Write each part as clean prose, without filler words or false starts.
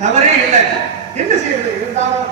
தவறே இல்லை. என்ன செய்யறது? இருந்தாலும்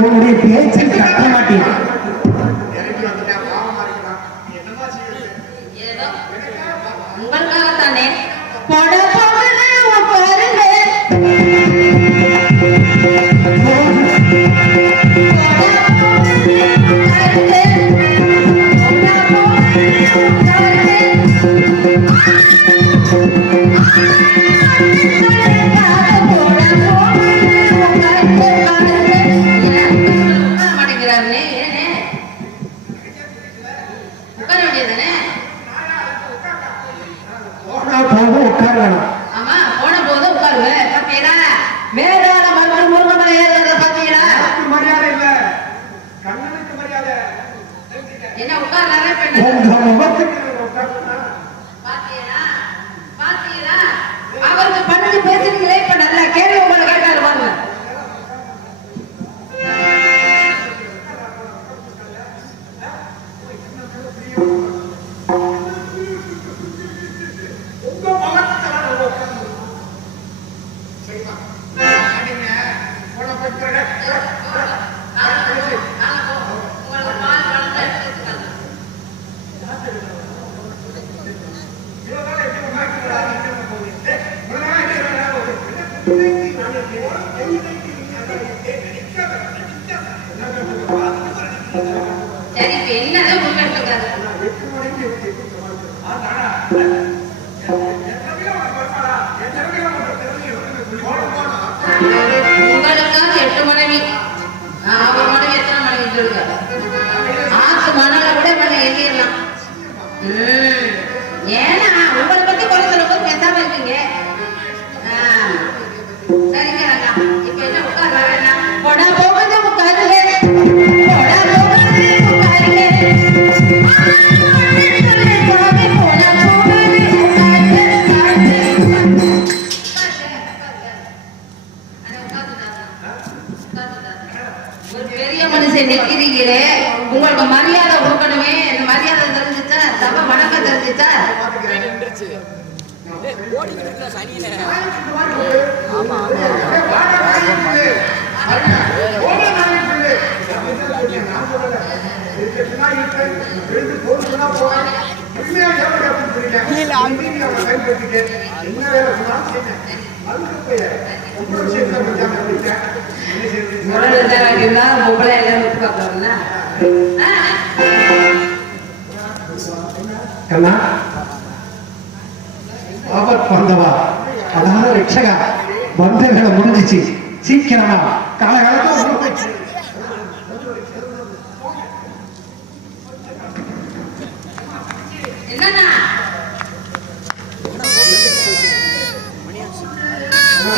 உன்னுடைய பேச்சை கட்ட மாட்டேன். உங்களுக்காகத்தானே பாருங்க. சரி இப்ப என்னதான் உட்காந்துருக்காரு? நான் 8 மணிக்கு எப்படி சமாளிக்கிறேன்? என் திறமையில உனக்கு வருமாடா? என் திறமையில உனக்கு திறமையை வந்து போனா உங்களுக்காக 8 மனைவி. அவர் மனைவி எத்தனை மனைவி சொல்லுங்க? 6 மணலை விட இவனை எண்ணிடலாம். ஏன்னா உங்களை பத்தி குறை சொல்லும் போது பேசாம இருக்கீங்க. சரிங்க ராஜா. இப்ப என்ன உட்கார் வரேன்னா போடா போகாத உட்காருங்க. போடா போகாத உட்காருங்க. ஒரு பெரிய மனுஷன் நிக்கிறீங்களே, உங்களுக்கு மரியாதை கொடுக்கணுமே. இந்த மரியாதை தெரிஞ்சுச்சா? சபை வணக்கம் தெரிஞ்சுச்சா? பொம்பளை எல்லாம் விட்டு பார்க்கலாம்னா கண்ணா ஆபத் வந்தவா அதாவது ரட்சகா பந்தங்களை முடிஞ்சிச்சு சீக்கிரமா காலகாலத்துல என்னன்னா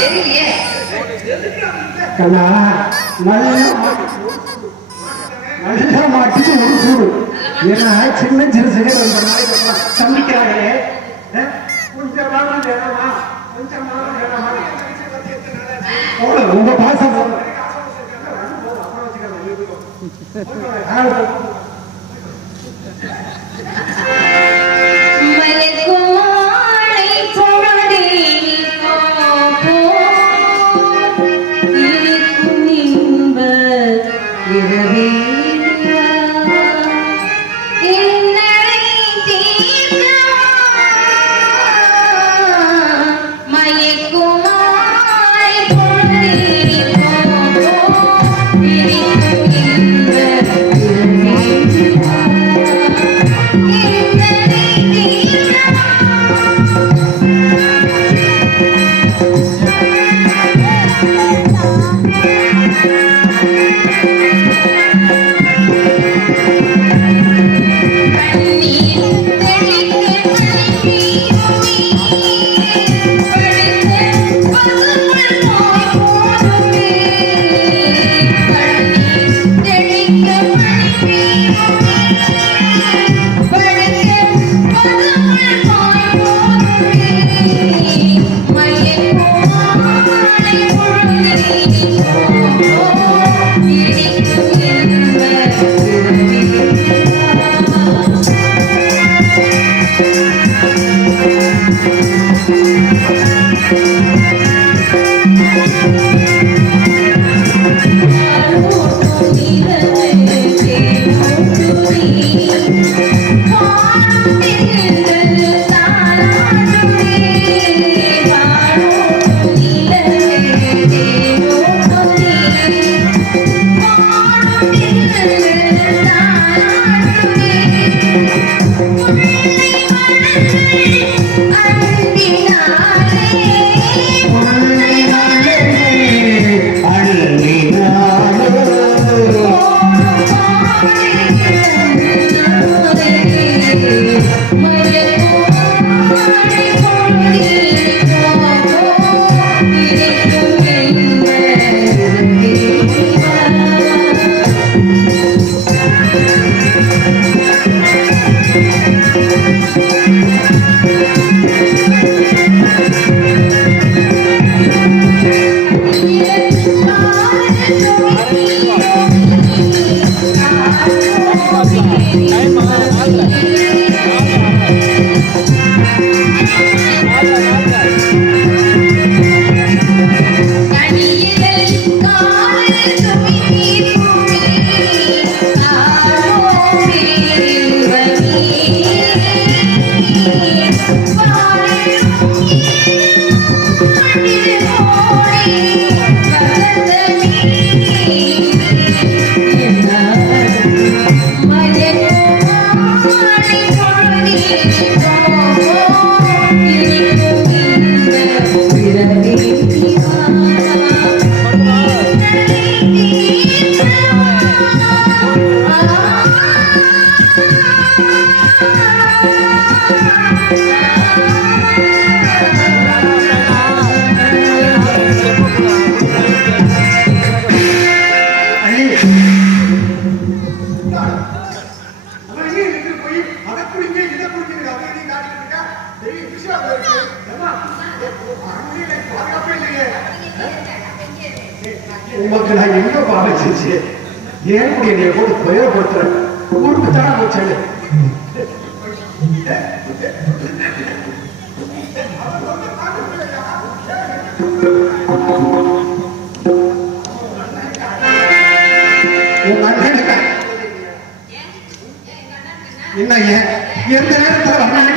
தெரியலையே. கண்ணா நல்லா மாட்டிச்சு ஒரு கூடு ஏன்னா சின்ன சிறு சிறு சமைக்கிறாங்களே கொஞ்சம் வாரம் வேணாமா? கொஞ்சம் வாரம் வேணாமா? உங்க பாசம் Thank you. உமக்கு நான் எங்க பாவம் செஞ்சேன்? ஏன் இப்படி என்னை போட்டு துயரப்படுத்துறேன்? ஊருக்கு தானே போச்சேன்னு உன் அண்ணனுக்கு என்ன எந்த நேரத்துல வரணும்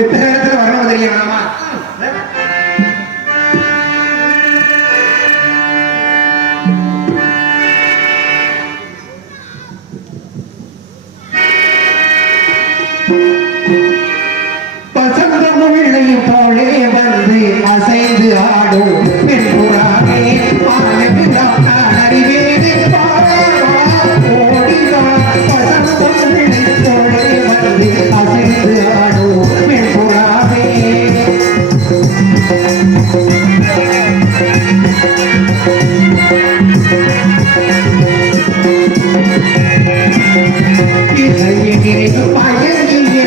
எந்த நேரத்துல வரணும் தெரியுமா? பசந்தமுள்ளையும் போலே வந்து அசைந்து ஆடும் பெண்புறானே மானவில்லாம் நான் அறிவேனே ஓடிவா பசந்தமுள்ளை போலே வந்து அசைந்து ஆடும் பெண்புறானே இசையினில் பயனியே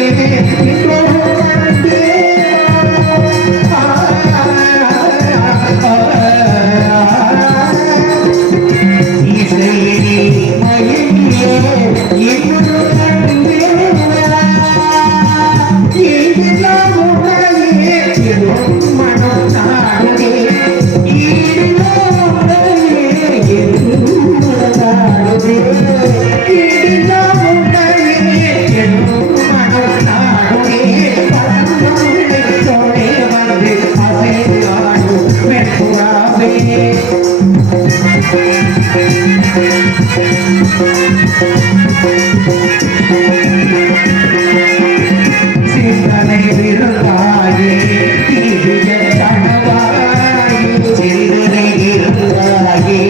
சிந்தனை விருந்தாயே தீவிய கனவாயே சிந்தனை விருந்தாயே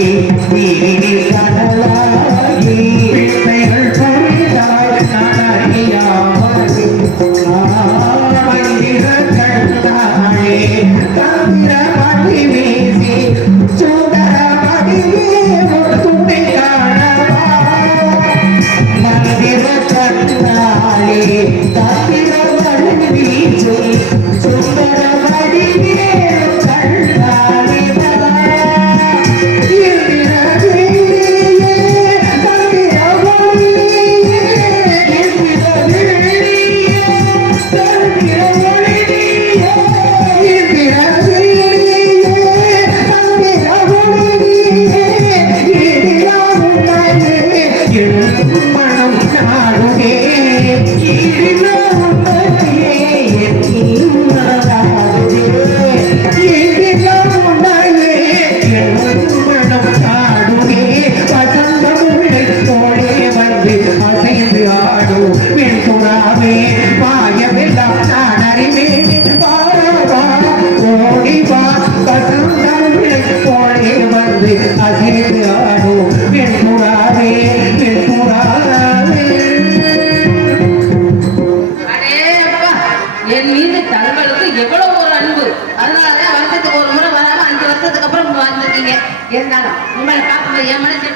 தீவிய கனவாயே பிள்ளைகள் புரிந்தாய் நான் அறியாமல் கண்ணாயே தந்திர மடி வீசி சுடர மடி ஒரு துணை காணவா மந்திர கண்ணாயே தந்திர மடி வீசி சுடர மடி கண்ணாலே மனம் நாடுவே என் மீது தங்களுக்கு எவ்வளவு ஒரு அன்பு. அதனாலதான் வருஷத்துக்கு ஒரு முறை வராம 5 வருஷத்துக்கு அப்புறம் வந்திருக்கீங்க. இருந்தாலும் உங்களை பார்க்கும்போது என் மனசு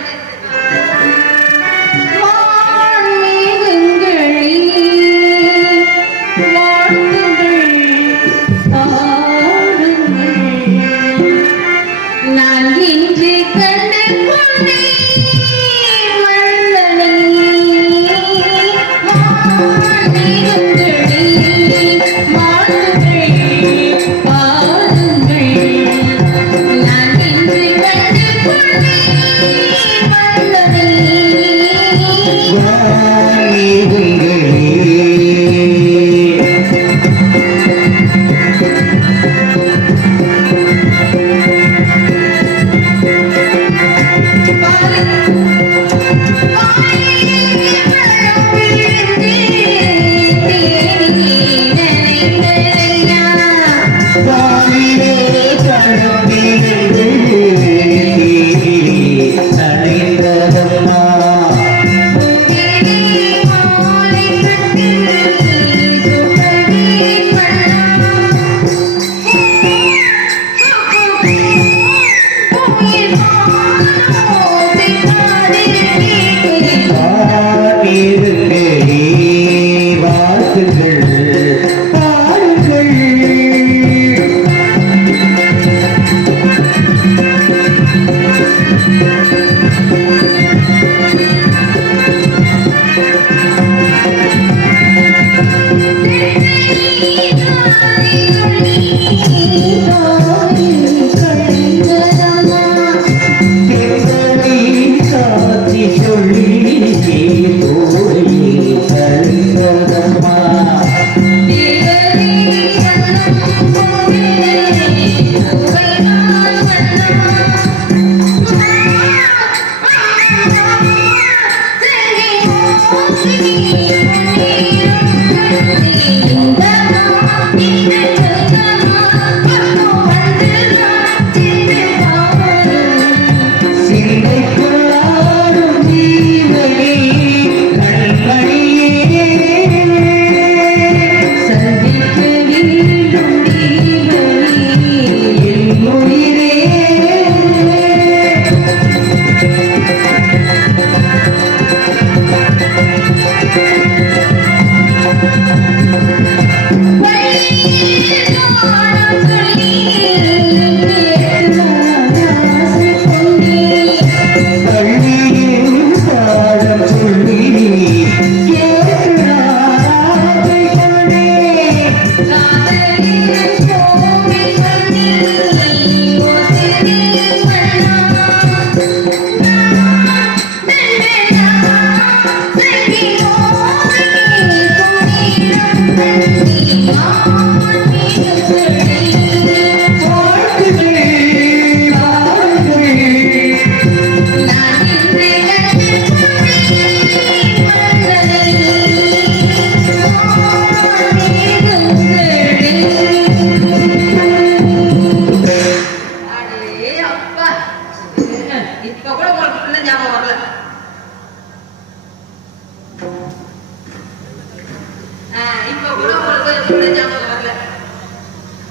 நான் இன்று கண்டு கொண்டேன்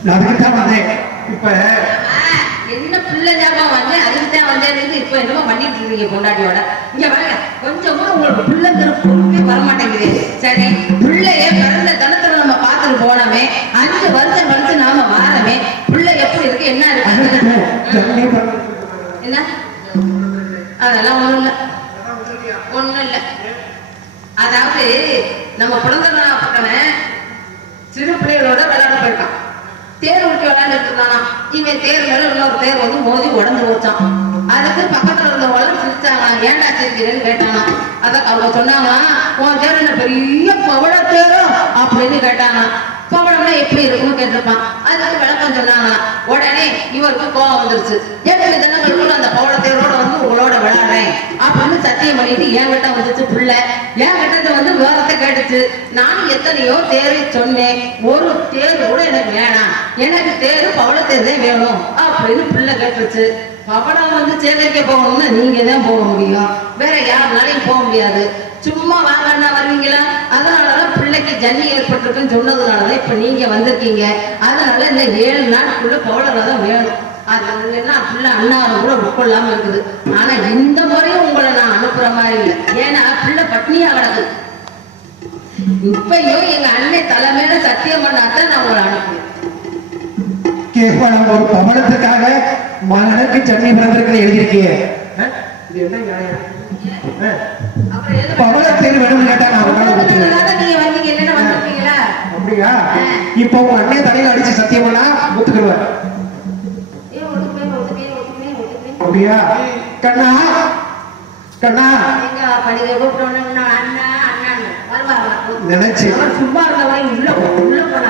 நான் அதுக்கு தான் வந்தேன். இப்ப என்ன பிள்ளை ஞாபகம் வந்து அதுக்கு தான் வந்தேன். இப்ப என்னமோ பண்ணிட்டு இருக்கீங்க பொண்டாட்டியோட. இங்க பாருங்க, கொஞ்சமா உங்களுக்கு பிள்ளைங்கிற பொறுப்பே வரமாட்டேங்குது. சரி, பிள்ளைய பிறந்த தனத்துல நம்ம பார்த்துட்டு போனோமே, 5 வருஷம் கழிச்சு நாம வாரமே, பிள்ளை எப்படி இருக்கு என்ன இருக்கு என்ன அதெல்லாம் ஒண்ணும் இல்ல. அதாவது நம்ம குழந்தை பக்கவன் சிறு பிள்ளைகளோட விளையாட போயிருக்கான். தேர் விட்டு விளையாண்டுட்டு இருந்தானா. இவன் தேர் மேல இன்னொரு தேர் வந்து மோதி உடஞ்சு போச்சான். அதுக்கு பக்கத்துல இருந்தவங்களும் சிரிச்சாங்க. ஏன்டா சிரிக்கிறேன்னு கேட்டானா. அதான் அவங்க சொன்னாங்களா, உன் தேர் என்ன பெரிய பவள தேரும் அப்படின்னு கேட்டாங்க. பவளம்னா எப்படி இருக்கும்னு கேட்டிருப்பான். அதுக்கு விளக்கம் சொன்னாங்க. உடனே இவருக்கு கோவம் வந்துருச்சு. 7 தினங்களுக்குள்ள அந்த பவள தேரோட வந்து உங்களோட விளையாடுறேன் அப்படின்னு சத்தியம் பண்ணிட்டு என் கிட்ட வந்துச்சு பிள்ளை. என் கிட்ட வந்து விவரத்தை கேட்டுச்சு. நானும் எத்தனையோ தேரை சொன்னேன். ஒரு தேர் கூட எனக்கு வேணாம், எனக்கு தேரு பவள தேர் தான் வேணும் அப்படின்னு பிள்ளை கேட்டுருச்சு. பவளம் வந்து சேகரிக்க போகணும்னா நீங்க தான் போக முடியும், வேற யாருனாலையும் போக முடியாது. சும்மா வாங்கன்னா வருவீங்களா? அதனாலதான் பிள்ளைக்கு ஜன்னி ஏற்பட்டிருக்குன்னு சொன்னதுனாலதான் இப்ப நீங்க வந்திருக்கீங்க. அதனால இந்த 7 நாட்குள்ள பவளம் வேணும். அது இல்லைன்னா பிள்ளை அண்ணாவும் கூட உட்கொள்ளாம இருக்குது. ஆனா இந்த முறையும் உங்களை நான் அனுப்புற மாதிரி இல்லை. ஏன்னா பிள்ளை பட்னியா கிடக்கு. இப்பயும் எங்க அண்ணன் தலைமையில சத்தியம் பண்ணாதான் நான் உங்களை அனுப்புவேன். கேவலம் ஒரு பவளத்துக்காக மகனுக்கு சென்னை பிறந்திருக்கிற எழுதியிருக்கீங்க. இது என்ன நியாயம்? பவள தேர் வேணும்னு கேட்டா நான் நீங்க வந்தீங்க இல்லைன்னா வந்திருப்பீங்களா? அப்படியா? இப்ப உங்க அண்ணன் தலையில அடிச்சு சத்தியம் பண்ணா ஒத்துக்கிடுவேன். அப்படியா? கண்ணா கண்ணா நினைச்சு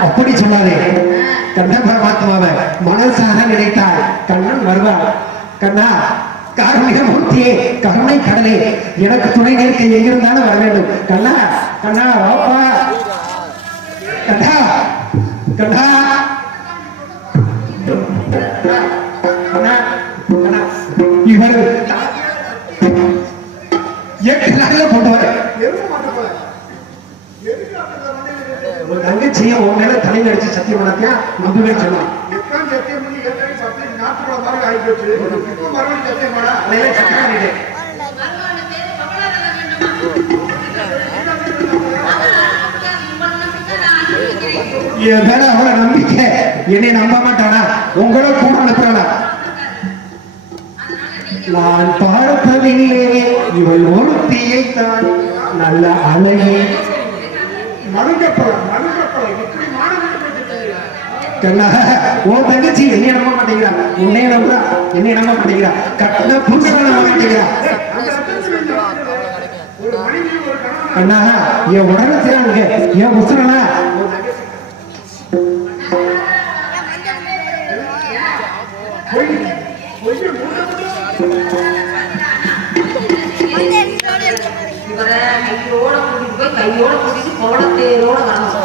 அப்படி சொல்லாதே. கண்ண பரமாத்மாவை மனசாக நினைத்தால் கண்ணன் வருவார். கண்ணா, காரணிக மூர்த்தியே, கருணை கடலே, எனக்கு துணை நிற்க எங்கிருந்தாலும் வர வேண்டும். கண்ணா கண்ணா வாப்பா. கண்ணா கண்ணா கண்ணா கண்ணா இவர் 8 நாள்ல போட்டு வர ஒரு தங்கச்சியை உன் மேல தலையில அடிச்சு சத்தியம் பண்ணத்தியா நம்பவே சொன்னான். என் மேல அவளை நம்பிக்கை, என்னை நம்ப மாட்டானா? உங்களோட கூட அனுப்புறானா? நான் பார்ப்பதில்லை இவள் ஒருத்தியை தான் நல்ல அழகே. கண்ணா, உன் தங்கச்சி என்னைய நம்ப மாட்டேங்கிறா, உன்னைய நம்புறா, என்னைய நம்ப மாட்டேங்கிறா, கண்ண புருஷனை நம்ப மாட்டேங்கிறா. கண்ணா, என் உடனே சேருங்க, என் புருஷனா இவரை கையோட கூட்டிட்டு போய் கையோட கூட்டிட்டு பவளத்தேரோட வரணும்.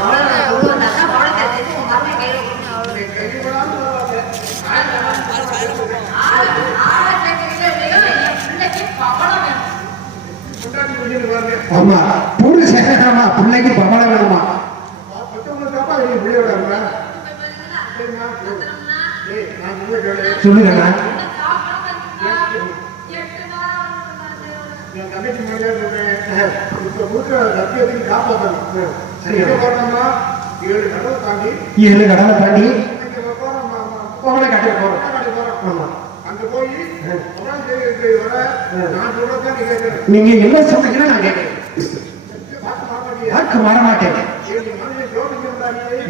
ஆமா, புருஷமா பிள்ளைக்கு பவளம் வேணுமா? சொல்லுங்கண்ணா. என் தங்கச்சி முன்னாடியே சொல்றேன், இப்ப கொடுக்குற சத்தியத்துக்கு காப்பாற்றணும். 7 கடலை தாண்டி 7 கடலை தாண்டி பவளை காட்டி போறோம். அங்க போய் நீங்க என்ன சொன்னீங்கன்னா நான் கேட்கிறேன். மாற மாட்டேன்.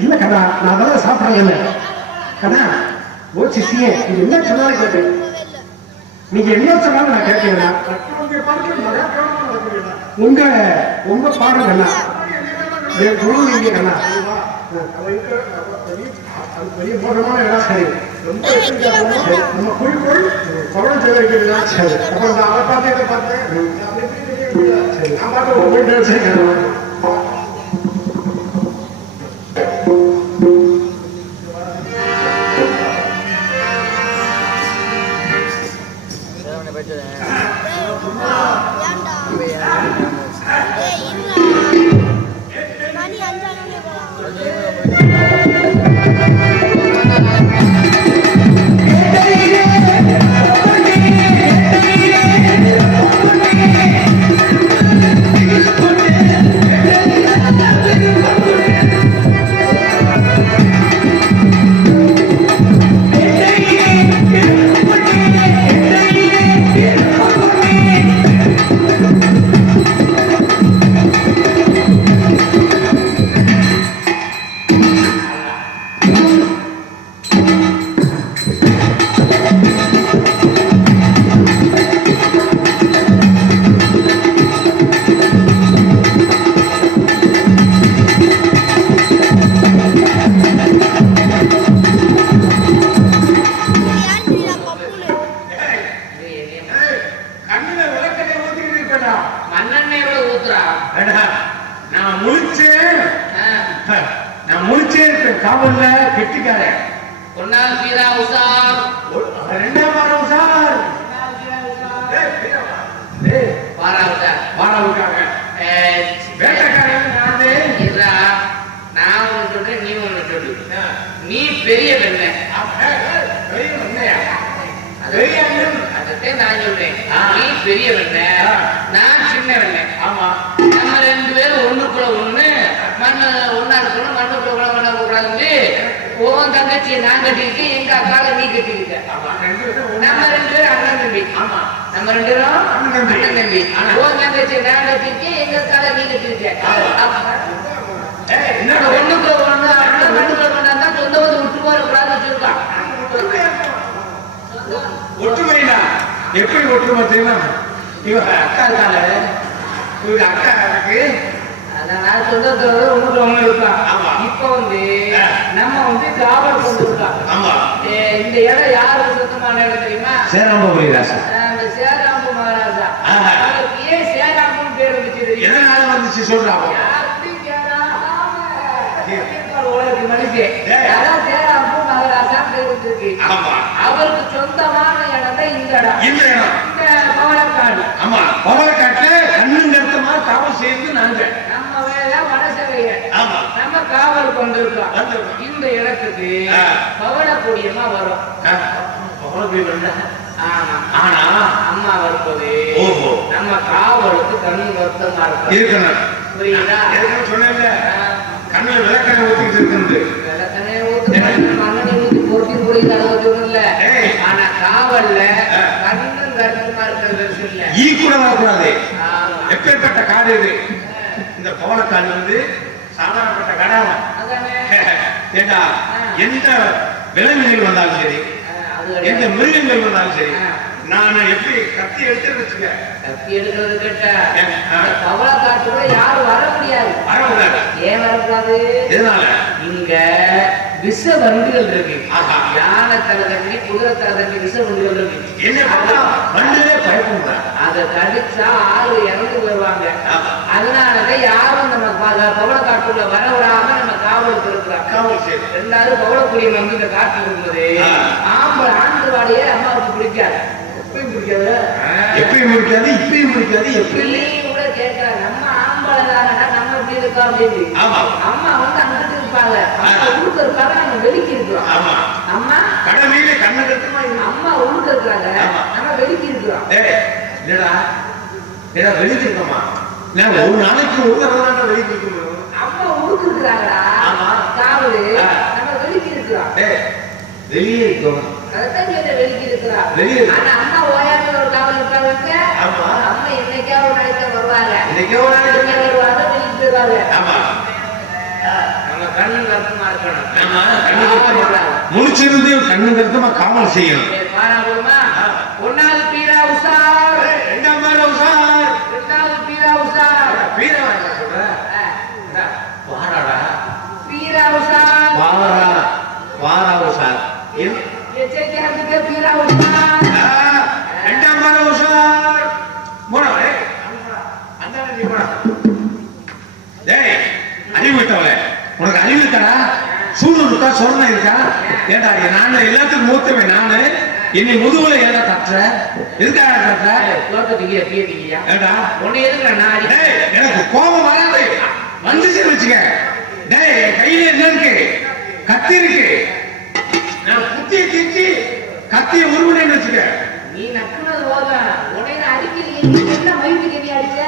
இல்ல கண்ணா, நான் அதெல்லாம் சாப்பிடறது இல்லை. கண்ணா, ஓ சிசியே, நீங்க என்ன சொன்னாலும் கேட்பேன். நீங்க என்ன சொன்னாலும் நான் கேட்கிறேன். உங்க உங்க பாடுங்கண்ணா, என் குரு நீங்க கண்ணா. பெரிய மோசமான இடம். சரி, ரொம்ப நம்ம குறிக்கோள் பவளம் சேகரிக்கிறதா. சரி, அப்புறம் நான் அவரை பார்த்து இதை பார்த்தேன். சரி, நான் பார்த்து போயிட்டு சரி. மணி 5 ஊத்துறா. நான் முழிச்சேன் இருப்பேன் காவல்ல கெட்டிக்காரன். ஒன்னாவது பீரா உசார், ரெண்டாம் வாரம் சார் வாராவுக்காக வேட்டைக்காரன் நான் ஒண்ணு சொல்றேன், நீ ஒண்ணு சொல்லு. நீ பெரிய வெண்ண, அதத்தான் நான் சொல்றேன். நீ பெரிய வெண்ண, நான் சின்ன வெண்ண. ஆமா, நம்ம ரெண்டு பேரும் ஒண்ணுக்குள்ள ஒண்ணு மண்ணு ஒன்னா இருக்கணும், மண்ணுக்குள்ள மண்ண கூடாது. உன் தங்கச்சியை நான் கட்டிக்கிட்டு எங்க அக்கால நீ கட்டிக்கிட்ட. நம்ம ரெண்டு பேரும் அண்ணன் தம்பி. ஆமா, நம்ம ரெண்டு பேரும் அண்ணன் தம்பி. உன் தங்கச்சியை நான் கட்டிக்கிட்டு எங்க அக்கால நீ கட்டிக்கிட்ட. ஒண்ணுக்குள்ள ஒண்ணு மண்ணுக்குள்ள ஒண்ணா தான் சொந்த வந்து விட்டு போற கூடாதுன்னு வச்சிருக்கான். ஒற்றுமைனா எப்படி ஒற்றுமை தெரியுமா? இவங்க அக்கா இருக்காங்க, இவங்க அக்கா இருக்கு. நான் சொல்றது ஒண்ணுக்குள்ள ஒண்ணு இருக்கான். இப்ப வந்து நம்ம வந்து காவல் கொண்டு இருக்கோம். இந்த இடம் யாருக்கு சொந்தமான இடம் தெரியுமா? சேராம்பபுரி ராசா. அந்த சேராம்பு மகாராஜா. அவருக்கு ஏன் சேராம்புன்னு பேர் வந்துச்சு தெரியுமா? எதனால வந்துச்சு சொல்றாங்க? சேராம்பு மகாராஜா பேர் வந்துருக்கு. அவருக்கு சொந்தமான இடம் தான் இந்த இடம். இந்த பவளக்காடு. ஆமா, பவளக்காட்டுல கண்ணும் கருத்துமா காவல் செய்து நாங்க நம்ம வேலை வடசவைய நம்ம காவல் கொண்டிருக்கோம். இந்த இடத்துக்கு பவளக்கூடியமா வரும். ஆனா அம்மா வரும்போது நம்ம காவலுக்கு கண்ணு வருத்தமா இருக்கணும். புரியுதா? சொன்ன கண்ணுல விளக்கணை ஊத்திட்டு இருக்கு. விளக்கணை ஊத்தி மண்ணெண்ணை ஊத்தி பொருத்தி புரியுது, அது ஒன்றும் இல்ல. ஆனா காவல்ல கண்ணும் கருத்துமா இருக்கிறது இல்ல. ஈ கூட வரக்கூடாது. எப்பேற்பட்ட காடு இது? இந்த பவளக்காடு வந்து சாதாரணப்பட்ட கடாவா? ஏண்டா, எந்த விலங்குகள் வந்தாலும் சரி, எந்த மிருகங்கள் வந்தாலும் சரி, நான் எப்படி கத்தி எடுத்து வச்சுக்க, கத்தி எடுக்கிறது கேட்ட பவளக்காட்டுக்குள்ள யாரும் வர முடியாது. வரக்கூடாது. ஏன் வரக்கூடாது? எதனால? இங்க விஷ வண்டுகள் இருக்கு. யானை தலை தண்ணி, குதிரை தலை தண்ணி விஷ வண்டுகள் இருக்கு. என்ன வண்டுகளே பயப்படுறாங்க. அதை கடிச்சா ஆறு இறந்து வருவாங்க. அதனாலதான் யாரும் நம்ம பவளக்காட்டுக்குள்ள வர விடாம நம்ம காவலுக்கு இருக்கிறோம். எல்லாரும் பவளக்குடியை வந்து இந்த காட்டுல இருக்கும்போது ஆண்டு வாடையே அம்மாவுக்கு பிடிக்காது. எப்பயும் பிடிக்காது, இப்பயும் பிடிக்காது. எப்படி கூட கேட்கிறாங்க, நம்ம ஆம்பளை தானடா, நம்ம எப்படி இருக்கோம் அப்படின்னு. அம்மா வந்து அங்கிட்டு இருப்பாங்க, உழுக்க இருப்பாங்க, நம்ம வெளிக்கு இருக்கிறோம். அம்மா கடமையில கண்ணு கட்டுமா, அம்மா உழுக்க இருக்காங்க, நம்ம வெளிக்கு இருக்கிறோம். வெளிக்கு இருக்கோமா? ஒரு நாளைக்கு ஒரு தடவை வெளிக்கு இருக்கணும். அம்மா உழுக்கு இருக்கிறாங்கடா காவலு, நம்ம வெளிக்கு இருக்கிறோம். வெளியே இருக்கணும். அதான் வெளிக்கு இருக்கிறோம். ஆனா அம்மா ஓயாம ஒரு காவல் இருக்காங்க. அம்மா என்னைக்கா ஒரு நாளைக்கு வருவாங்க, வருவாங்க, வெளிக்கு போயிருவாங்க. நம்ம கண்ணு கருத்துமா இருக்கணும். முடிச்சிருந்து கண்ணு கருத்துமா காவல் செய்யணும். பாராளுமா ஒன்னாவது பீரா உசார், ரெண்டாம் உசார், ரெண்டாவது பீரா உசார். பீரா சொல்ற வாராடா, பீரா உசார், வாரா உசார். எச்சரிக்கையா பீரா உசார், ரெண்டாம் உசார். அறிவு விட்டவள, உனக்கு அறிவு இருக்காடா? சூடு இருக்கா, சொரணை இருக்கா? ஏண்டா நான் எல்லாத்துக்கும் மூத்தவன். நானு என்னை முதுகுல ஏதா கட்டுற, எதுக்காக கட்டுற? ஏண்டா எனக்கு கோபம் வராது, வந்துச்சு வச்சுக்க. என் கையில என்ன இருக்கு? கத்தி இருக்கு. நான் குத்தியை தீச்சி கத்தியை உருவனேன்னு வச்சுக்க. நீ நக்குனது போதா, உடனே அடிக்கிறீங்க. என்ன மயிலுக்கு நீ அடிச்ச?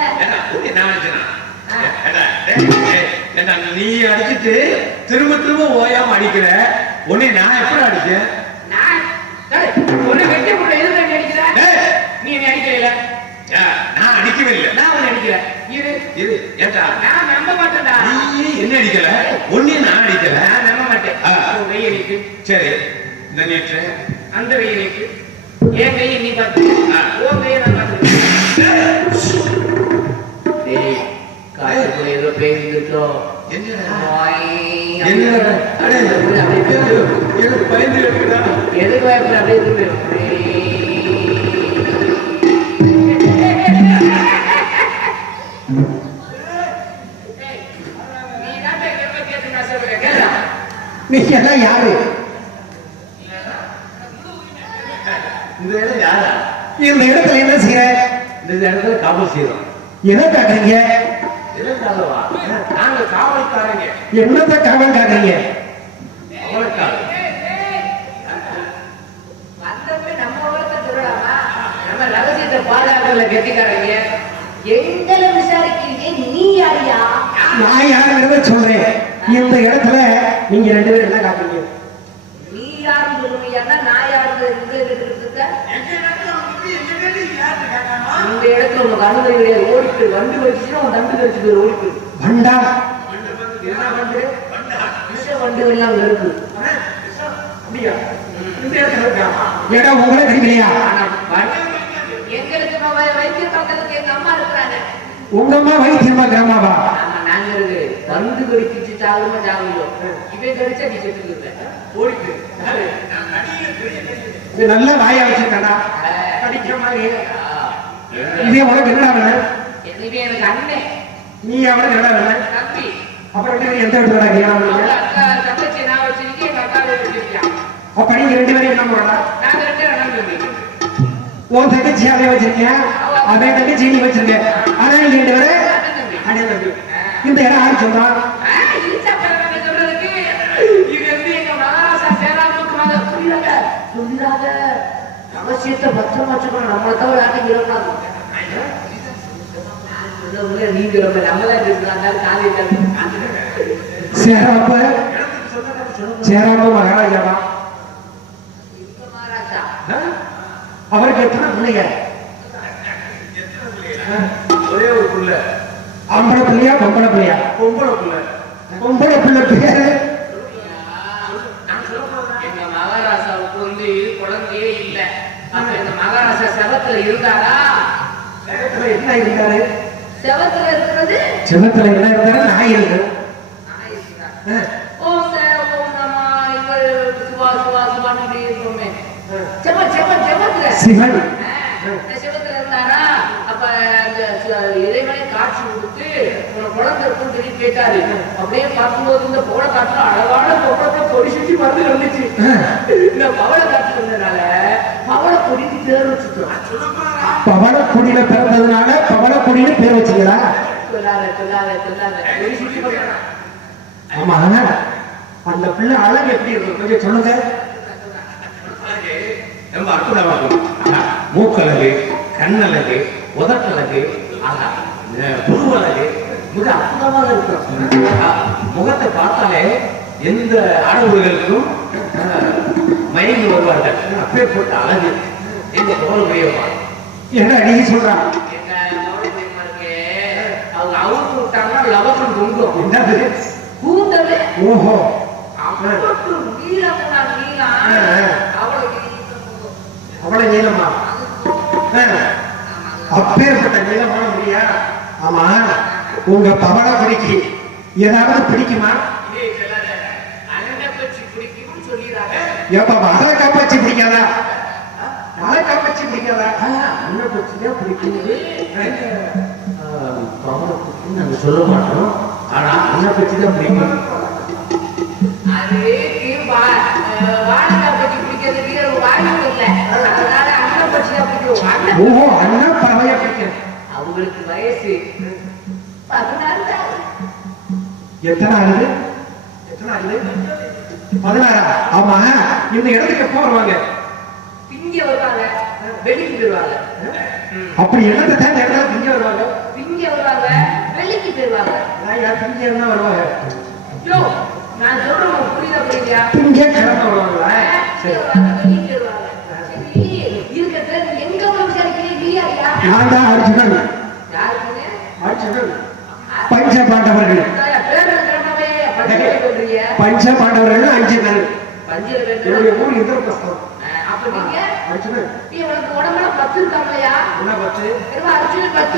நீ அடிச்சுட்டு திரும்ப திரும்ப ஓயாம அடிக்கிற. உன்னை நான் எப்படி அடிச்சேன்? நீ அடிக்கல. நான் அடிக்கவே இல்லை. நான் உன்னை அடிக்கல. இரு ஏட்டா, நான் நம்ப மாட்டேன்டா. நீ என்ன அடிக்கல, ஒன்னே நான் அடிக்கல. நான் நம்ப மாட்டேன். வெய்ய நீட்டு. சரி, இந்த நீட்டு, அந்த வெய்ய நீட்டு. என் கையை நீ பார்த்து, உன் கையை நான் பார்த்துக்கிறேன். காட்டுக்குள்ள ஏதோ பேசிக்கிட்டோம். பயந்து எதுக்கு பயப்பட? அப்படியே நீங்க எல்லாம் யாரு? இந்த இடம் யாரா? இந்த இடத்துல என்ன செய்யற? இந்த இடத்துல காவல் செய்யறோம். எதை காக்குறீங்க? எதற்காகவா? நாங்க காவல்காரங்க. என்னத்த காவல் காக்குறீங்க? காவல்காரங்க. நம்ம உலகத்தை சொல்லலாமா? நம்ம ரகசியத்தை பாதுகாக்கல கெட்டிக்காரங்க. எங்களை விசாரிக்கிறீங்க, நீ யாரியா? நான் யாருங்கிறத சொல்றேன். இந்த இடத்துல நீங்க ரெண்டு பேரும் என்ன காக்குறீங்க? நீ யாருன்னு சொல்லுவீங்கன்னா நான் யாரு இருக்க? இந்த இடத்துல உனக்கு அனுமதி கிடையாது. ஓடிட்டு வண்டு வச்சுன்னா உன் தண்டு கழிச்சு ஓடிட்டு வண்டா என்ன வண்டு? விஷ வண்டுகள்லாம் இருக்கு. இடம் உங்களை கிடைக்கலையா? எங்களுக்கு வைத்திய பக்கத்துக்கு எங்க அம்மா இருக்கிறாங்க. உங்க அம்மா வைத்தியமா கிராமாவா? நாங்க இருக்கு வந்து கடிச்சு சாகுமா சாகுலோ இவன் கடிச்சா நீ செத்துக்கிட்ட ஓடிட்டு நல்ல வாயா வச்சிருக்காடா. கடிக்கிற மாதிரி இதே உனக்கு என்னடா வேணும்? இது எனக்கு அண்ணன். நீ அவனுக்கு என்னடா வேணும்? தம்பி. அப்புறம் ரெண்டு பேரும் எந்த இடத்துல அக்கா தங்கச்சி நான் வச்சிருக்கேன், எங்க அக்கா வச்சிருக்கேன். அப்ப நீங்க ரெண்டு பேரும் என்ன பண்ணலாம்? நாங்க ரெண்டு பேரும் உன் தங்கச்சி அதை வச்சிருக்கீங்க, அதே தங்கச்சி நீ வச்சிருக்க. ஆனா நீங்க ரெண்டு பேரும் அண்ணன் தம்பி. இந்த இடம் யாரு சொல்றா? சொல்றதுக்கு இது எப்படி எங்க மகாராசா சேராமுக்கு மக புரியாத புரியாத அவசியத்தை பத்திரமா வச்சுக்கணும். நம்மளை தவிர யாரும் இருக்காது. நீங்க ரொம்ப நம்மளா இருக்கிறாங்க. சேராப்ப சேராப்ப மகாராஜாவா? மகாராஜா அவருக்கு எத்தனை பிள்ளைங்க? ஒரே ஒரு புள்ள. ஆம்பளை பிள்ளையா பொம்பளை பிள்ளையா? பொம்பளை புள்ள. பொம்பளை பிள்ளை பேரு? எங்க மகாராசாவுக்கு வந்து குழந்தையே இல்ல. அப்ப எங்க மகாராசா செவத்துல இருந்தாரா? என்ன இருந்தாரு? செவத்துல இருக்கிறது செவத்துல என்ன இருந்தாரு? நாய் இருக்கு. ஓம் ஓம் நம இவர் சிவா சிவா சிவான்னு அப்படி இருக்கோமே. செவத்துல சிவன் செவத்துல இருந்தாரா? அப்ப அந்த இறைவனை காட்சி கொடுத்து உன குழந்தை இருக்குன்னு சொல்லி கேட்டாரு. அப்படியே பார்க்கும்போது இந்த பவள காட்டுல அழகான பொருளத்தை பொடி சுற்றி மருந்து வந்துச்சு. இந்த பவள காற்று வந்ததுனால பவளக்கொடிக்கு பேர் வச்சுக்கிறோம். பவளக்கொடியில பிறந்ததுனால பவளக்கொடின்னு பேர் வச்சுங்களா? ஆமா. அந்த பிள்ளை அழகு எப்படி இருக்கும் கொஞ்சம் சொல்லுங்க. ரொம்ப அற்புதமா இருக்கும். மூக்கழகு, கண்ணழகு, உதட்டழகு, புருவழகு மிக அற்புதமாக இருக்கும். முகத்தை பார்த்தாலே எந்த ஆடவர்களுக்கும் மயங்கி வருவார்கள். அப்பேற்பட்ட அழகு எங்க கௌரவமா என்ன நீ சொல்றான்? எங்க கௌரவமா இருக்கு. அவங்க அவுத்து விட்டாங்கன்னா லவக்கம் தொங்கும். என்னது? கூந்தல். ஓஹோ. அவ்வளவு நீளமா? அப்பேற்பட்ட நீளமான முடியா? ஆமா. உங்க பவளக்கொடிக்கு ஏதாவது பிடிக்குமா? எப்ப மழை காப்பாச்சி பிடிக்காதா? மழை காப்பாச்சி பிடிக்காதா? அன்னப்பச்சிதான் பிடிக்குது. பவளக்குடின்னு நாங்க சொல்ல மாட்டோம். ஆனா அன்னப்பச்சிதான் பிடிக்கும். அது வாழைக்காய் பற்றி பிடிக்கிறதுக்கு வாய்ப்பு இல்லை. அதனால அண்ணன் பற்றி தான் பிடிக்கும். ஓஹோ, அண்ணா பறவைய பிடிக்கும். அவங்களுக்கு வயசு 16 தான். எத்தனை ஆகுது? எத்தனை ஆகுது? 16. ஆமா. இந்த இடத்துக்கு எப்போ வருவாங்க? திங்க வருவாங்க, வெளிக்கு போயிருவாங்க. அப்படி என்னத்தை தான் இடத்துல திங்க வருவாங்க? திங்க வருவாங்க, வெளிக்கு போயிருவாங்க. திங்க இருந்தா வருவாங்க. யோ, நான் சொல்றேன் புரியுதா? புரியுதா? திங்க கிளம்ப வருவாங்களா? சரி. வெளிக்கு வருவாங்க. சரி, இருக்கிறது எங்க உள்ள விசாரிக்கிறீங்க? நீ யாரியா? நான் தான் அர்ஜுனன். யாருக்குங்க? அர்ஜுனன். பஞ்ச பாண்டவர்கள். பேர் இருக்கிறவே பஞ்ச சொல்றீங்க. பஞ்ச பாண்டவர்கள் 5 பேர். பஞ்சல பேர். என்னுடைய ஊர் இந்திரபிரஸ்தம். அப்ப நீங்க அர்ஜுனன். உங்களுக்கு உடம்புல 10 இருக்காங்கயா? என்ன 10? அர்ஜுனன் 10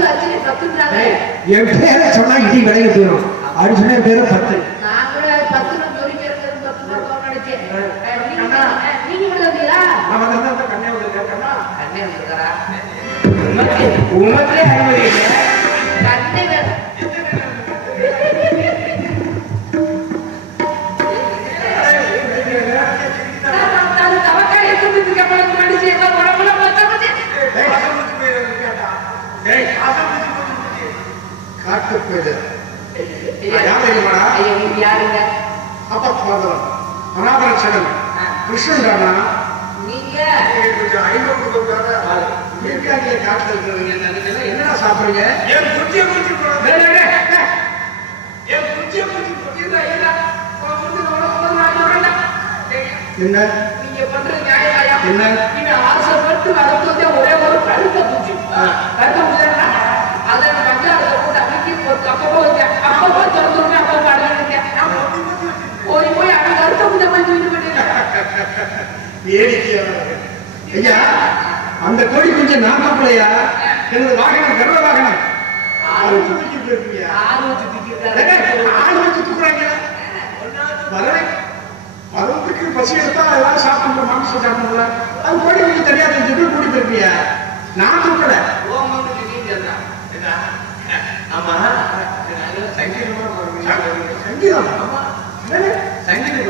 என் பேரை சொன்னா இடி விலகி போயிடும். அர்ஜுனன் பேரு 10. நான் கூட 10 சொல்லி பேருக்கு 10 நினைச்சேன். நீங்க விடுறீங்களா? நான் வந்து கண்ணே வந்திருக்கேன். கண்ணே வந்துருக்கா? உமக்கே அனுமதி இல்லை. கண்ணே ஐயோ, நீங்க யாருங்க? அப்பா ஃபாதர் அநாதர சடன் கிருஷ்ணன் தானா நீங்க கொஞ்சம் ஐநூறு இருக்காங்க காட்டுல இருக்கிறவங்க என்னடா சாப்பிடுறீங்க என் குச்சியை குச்சி என் குச்சியை குச்சி என்ன நீங்க பண்ற நியாயம் என்ன நீங்க ஆசைப்பட்டு வளர்த்ததே ஒரே ஒரு கருத்த பூச்சி கருத்த பூச்சி அதை பஞ்சாயத்துல போட்டு அமைக்கி ஒரு அப்பப்போ வச்சேன் அப்பப்போ திறந்துருங்க அப்பப்போ அடங்கிருக்கேன் போய் போய் அதை கருத்த பூஜை பண்ணி தூக்கிட்டு போயிட்டு வேடிக்கையா ஐயா அந்த கோழி கொஞ்சம் நாமப்பிள்ளையா எனது வாகனம் கர்வ வாகனம் ஆறு வச்சு தூக்குறாங்க பருவத்துக்கு பசி எடுத்தா எல்லாம் சாப்பிட்டு மாமிசம் சாப்பிடல அது கோழி கொஞ்சம் தனியா செஞ்சுட்டு கூடி போயிருப்பியா நான் தூக்கல ஆமா சங்கீதம்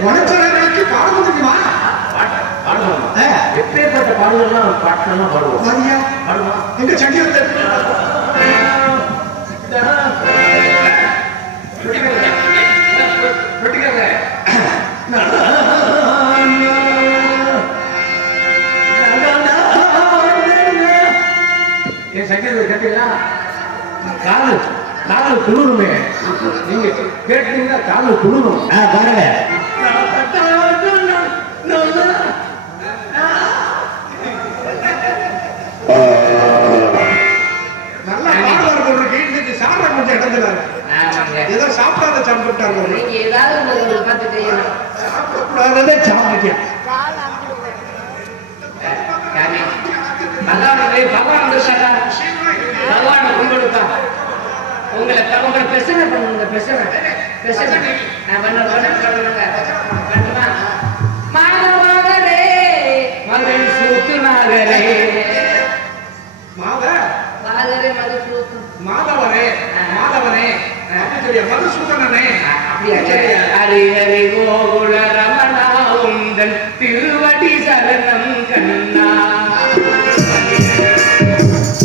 வனச்சரங்களுக்கு பாடம் முடியுமா எப்பேற்பட்ட பாடல்கள்லாம் பாட்டெல்லாம் பாடுவோம் பாடுவோம் எங்க சங்கீதத்தை என் சங்கீதத்தை கேட்டீங்களா காது குளிருமே நீங்க கேட்டீங்கன்னா காது குளிரும் பாருங்க நல்லா பாடுவார் இருக்கு இன்னைக்கு சாப்பிட கொஞ்சம் இடத்துல ஏதோ சாப்பிடாத சாப்பிட்டாங்க நீங்க ஏதாவது உங்களுக்கு பார்த்து செய்யணும் சாப்பிடக்கூடாதே சாப்பிட்டேன் பகவான் வந்துட்டாரா பகவான கும்பிடுப்பா உங்களை பிரச்சனை பண்ணுங்க பிரச்சனை நான் பண்ணுங்க மாதவரே மகன் சூத்து நாகரே மாதவரே மது சூத்து மாதவரே மதுசூதனே ஹரி ஹரி கோகுல ரமணா உந்தன் திருவடி சரணம் கண்ணா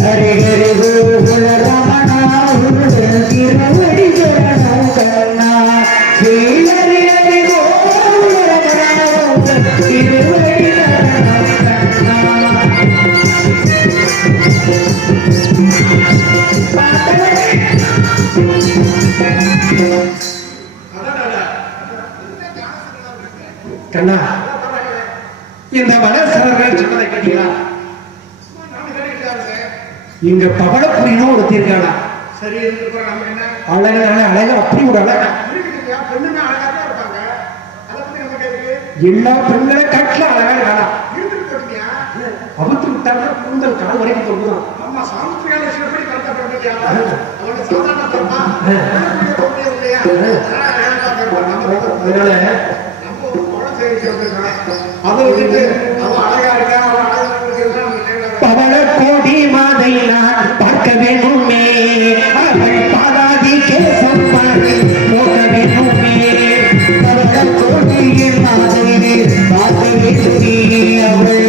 ஹரி ஹரி கோகுல ரமணா உந்தன் திருவடி சரணம் கண்ணா ஸ்ரீ ஹரி ஹரி கோகுல ரமணா உந்தன் திருவடி சரணம் கண்ணா கண்ணா இந்த மனசரர்கள் சொன்னதை கேட்டீங்களா இங்க பவளப்புரின்னு ஒரு தீர்க்காளா சரி அழகு அப்படி ஒரு அழகா எல்லா பெண்களை காட்டுல அழகா இருக்காளா அவுத்து விட்டாங்க கூந்தல் கால் வரைக்கும் தொங்குதான் அதனால பவள கோடி மாதை நான் பார்க்க வேணுமே அவள் பாதாதி கேசம் போக வேணுமே பவள கோடி மாதை பார்க்க வேணுமே அவள்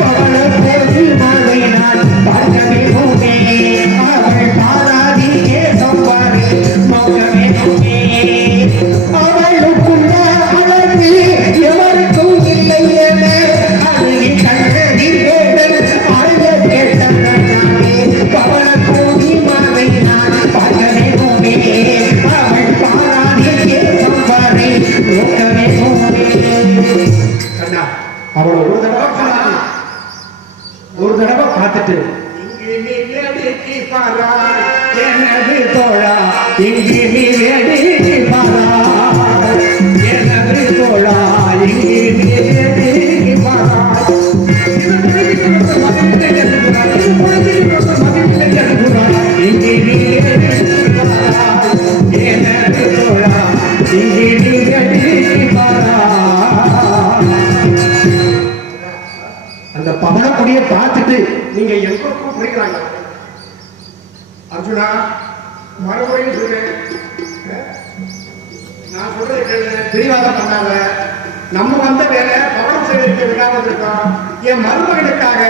பவள கோடி மாதை நான் பார்க்க வேணுமே அவள் பாதாதி கேசம் போக வேணுமே அவளுக்குள்ள அழகு எவருக்கும் இல்லை என அழகி கண்ணடி வேடல் ஆழ்ந்த கேட்டானே பவள கோடி மாவை நான் பார்க்கவே போனே அவள் பாராதி கேசம் வரை நோக்கவே போனே கண்ணா அவள் ஒரு தடவை பார்த்துட்டு எனது தோழா இங்கு நீ வேடி பாரா எனது தோழா இங்கு நீ வேடி பாரா இங்கு நீ வேடி பாரா எனது தோழா இங்கு நீ வேடி பாரா அந்த பவனக்குடியை பார்த்துட்டு நீங்க எங்களுக்கும் புரிகிறாங்க அர்ஜுனா மறுபடியும் சொல்றேன் நான் சொல்றது பிரிவாதம் பண்ணாத நம்ம வந்த வேலை பவனம் செய்வதற்கு விடாமல் இருக்கோம் என் மருமகனுக்காக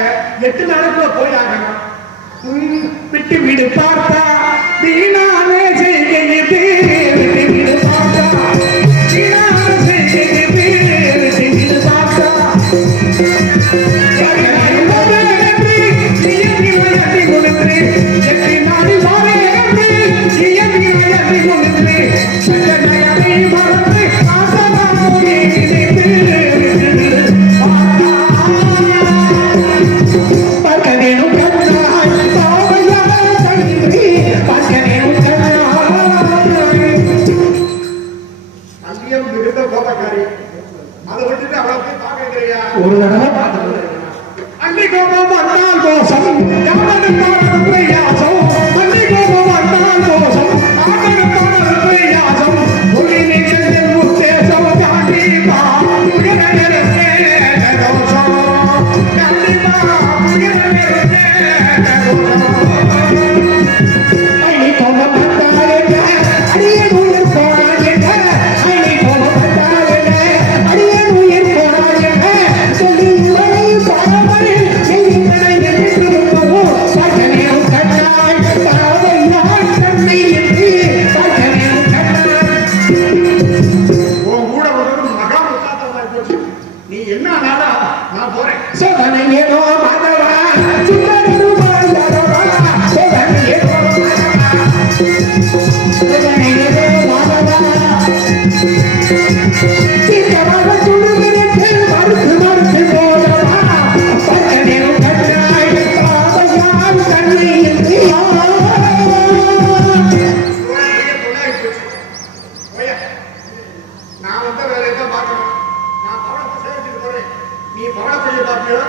8 நாளுக்குள்ள போய் ஆகணும் விட்டு விடு பார்த்தா வீணாவே செய்கிறது விட்டு விடு பார்த்தா வீணாவே செய்கிறது விட்டு விடு பார்த்தா ஒரு தடவை பார்த்து அன்னை கோபம் வந்தால் கோசம் யாவனுக்கான பிரயாசம் அன்னை கோபம் வந்தால் கோசம் யாவனுக்கான பிரயாசம் ஒளி நீங்கள் உத்தேசம் கண்டிப்பா உயரே தரோசம் கண்டிப்பா உயரே அன்னை கோபம் வந்தால் அடியே உயிர் போனாள் அன்னை கோபம் வந்தால் அடியே உயிர் போனாள் சொல்லி நீ என்ன நாடா நான் போறேன் சோதனை ஏதோ மாதவா சுந்தரரு மாதவா சோதனை ஏதோ மாதவா சோதனை ஏதோ மாதவா சீக்கிரமாக துணுவிற்கு மறுத்து மறுத்து போதவா பச்சனையும் கண்ணாய் பாவையால் கண்ணை என்று நான் வந்த வேலையை தான் பார்க்கணும் நான் பவனத்தை சேவிச்சுட்டு போறேன் நீ பவனப்படியை பார்ப்பியோ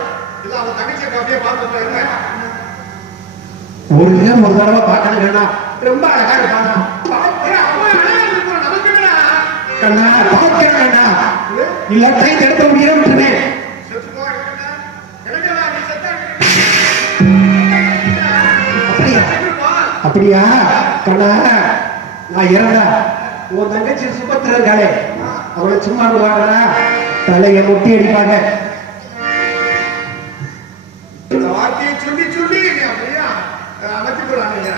இல்ல அவன் தங்கச்சியை பார்ப்பியோ பார்த்துட்டு ஒரு நேரம் ஒரு தடவை பார்க்கணும்னா ரொம்ப அழகா இருப்பாங்க கண்ணா பார்க்கிறேன் இல்லாட்டை எடுத்த முடியும் அப்படியா கண்ணா நான் இறந்தா உன் தங்கச்சி சுபத்திர இருக்காளே அவளை சும்மா விடுவாங்களா தலையை முட்டி அடிப்பாங்க இந்த வார்த்தையை சொல்லி சொல்லி அப்படியா அமைச்சு போறாங்க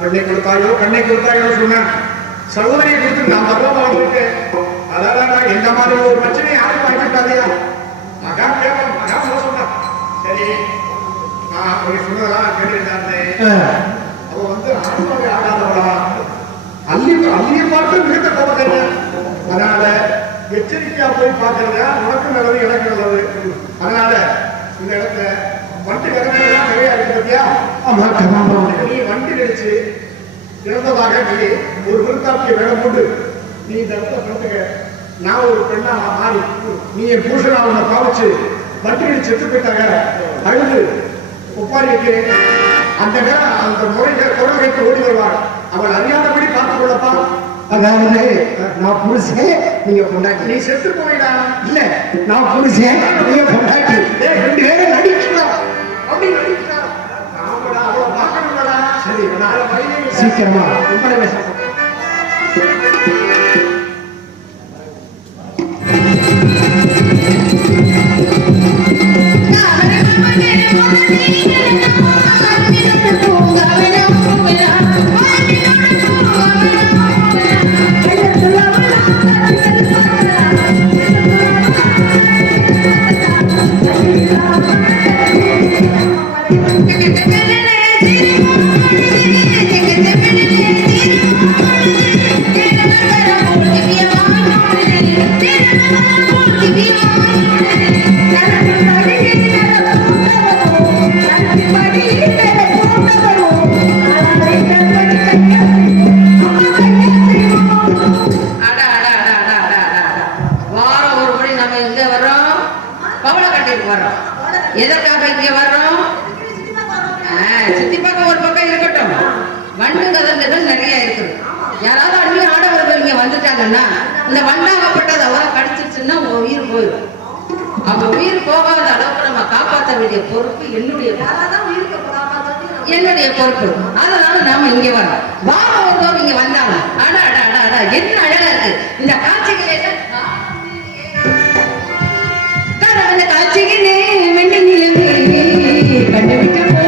பெண்ணை கொடுத்தாயோ கண்ணை கொடுத்தாயோ சொன்ன சகோதரியை கொடுத்து நான் மர்மமாக அதான் எந்த மாதிரி ஒரு பிரச்சனையை யாரும் வாங்கிட்டாதையா மகா கேட்பேன் மகா சொன்னான் சரி நான் அப்படி சொன்னதெல்லாம் கேட்டுருந்தேன் அவ வந்து ஆத்மாவை ஆடாதவளா அள்ளியை பார்த்து மிகுந்த கோபத்தை அதனால எச்சரிக்கையா போய் பார்க்கறத உனக்கு நல்லது எனக்கு நல்லது அதனால இந்த இடத்துல வண்டி விதங்கள்லாம் நிறைய இருக்கு பத்தியா நீ வண்டி நடிச்சு இறந்ததாக நீ ஒரு விருத்தாப்பிய வேடம் போட்டு நீ இந்த இடத்துல பார்த்துக்க நான் ஒரு பெண்ணா மாறி நீ என் புருஷனா உன்னை பாவிச்சு வண்டி நடிச்சு செத்து போயிட்டாங்க அழுது ஒப்பாரி வைக்கிறேன் அந்த நேரம் அந்த முறையை குரல் வைத்து ஓடி வருவார் அவள் அறியாதபடி பார்த்துக் கொள்ளப்பா அதாவது நான் புருஷன் நீங்க பொண்டாட்டி நீ செத்து போயிடா இல்ல நான் புருஷன் நீங்க பொண்டாட்டி ரெண்டு பேரும் நடிக்கலாம் அப்படி நடிக்கலாம் அவளை பார்க்கணும்டா சரி சீக்கிரமா உங்களை பேச எதற்காக இங்க வர்றோம்? சுத்தி பக்கம் ஒரு பக்கம் இருக்கட்டும், வண்டு கதங்கள் நிறைய இருக்குது. யாராவது அள்ளி ஆடவர்கள் இங்க வந்துட்டாங்கன்னா இந்த வண்டாகப்பட்டது அவரை கடிச்சிருச்சுன்னா உங்க உயிர் போயிடும். அவங்க உயிர் போகாத அளவுக்கு நம்ம காப்பாற்ற வேண்டிய பொறுப்பு என்னுடைய பொறுப்பு. அதனால நாம இங்க வரோம். வாரம் ஒருத்தவங்க இங்க வந்தாங்க. ஆனா என்ன அழகா இருக்கு இந்த காட்சிகள். காட்சிகளே கண்டுபிடிக்க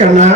கண்ணா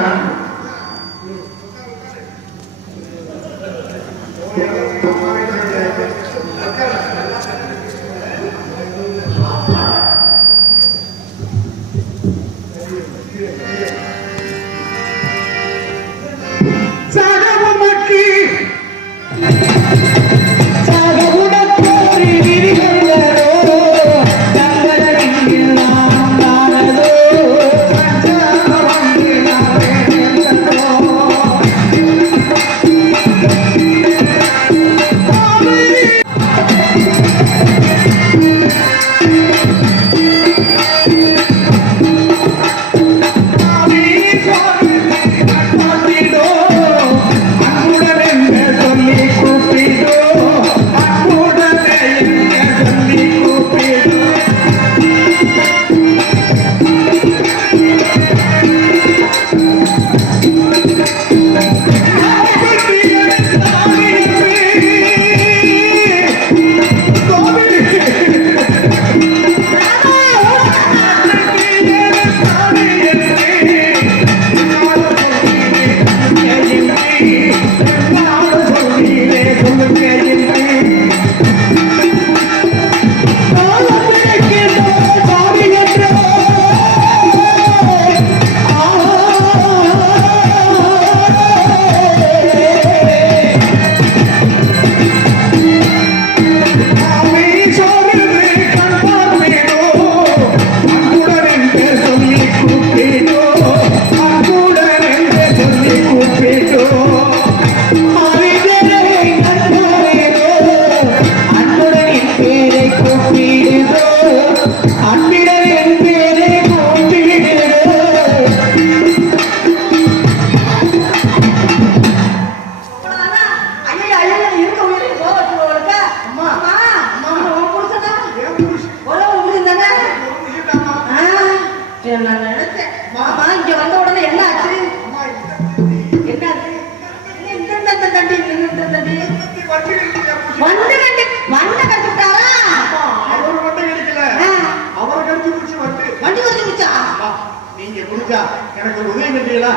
நீங்க குடிச்சா எனக்கு ஒரு உதவி பண்றீங்களா?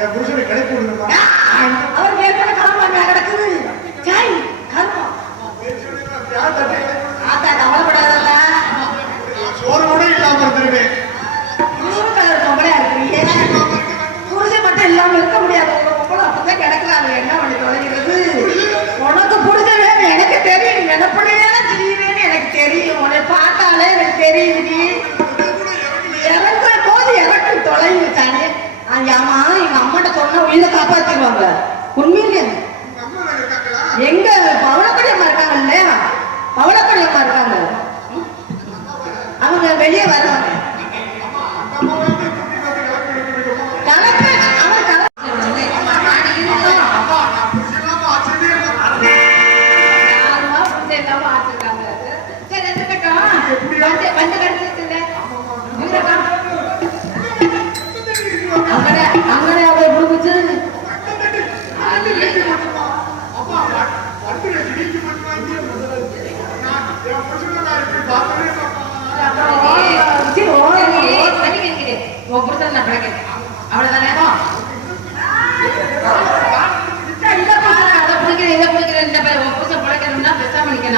என் புருஷனை கிடைப்பு விடுங்கப்பா. அவர் மேற்கொண்டு கிளம்பாங்க கிடக்குது. சாய் கருப்பா. ஆத்தா கவலைப்படாதல்ல. சோறு கூட இல்லாம இருந்திருக்கேன். நூறு கலர் பொம்பளையா இருக்கிறீங்க. புருஷன் மட்டும் இல்லாம இருக்க முடியாது. உங்க பொம்பளை அப்பதான் கிடக்குறாங்க. என்ன பண்ணி தொலைகிறது? உனக்கு புடிச்ச வேணும் எனக்கு தெரியும். நினைப்படையே தெரியுவேன்னு எனக்கு தெரியும். உன்னை பார்த்தாலே எனக்கு தெரியுது. இறங்குற போது இறக்கு தொலைவு தானே. ஆமா எங்க அம்மாட்ட சொன்ன உயிரை காப்பாத்திடுவாங்க. உண்மையிலே எங்க பவளக்கடியம்மா இருக்காங்க இல்லையா? பவளக்கடியம்மா இருக்காங்க. அவங்க வெளியே வர்றாங்க.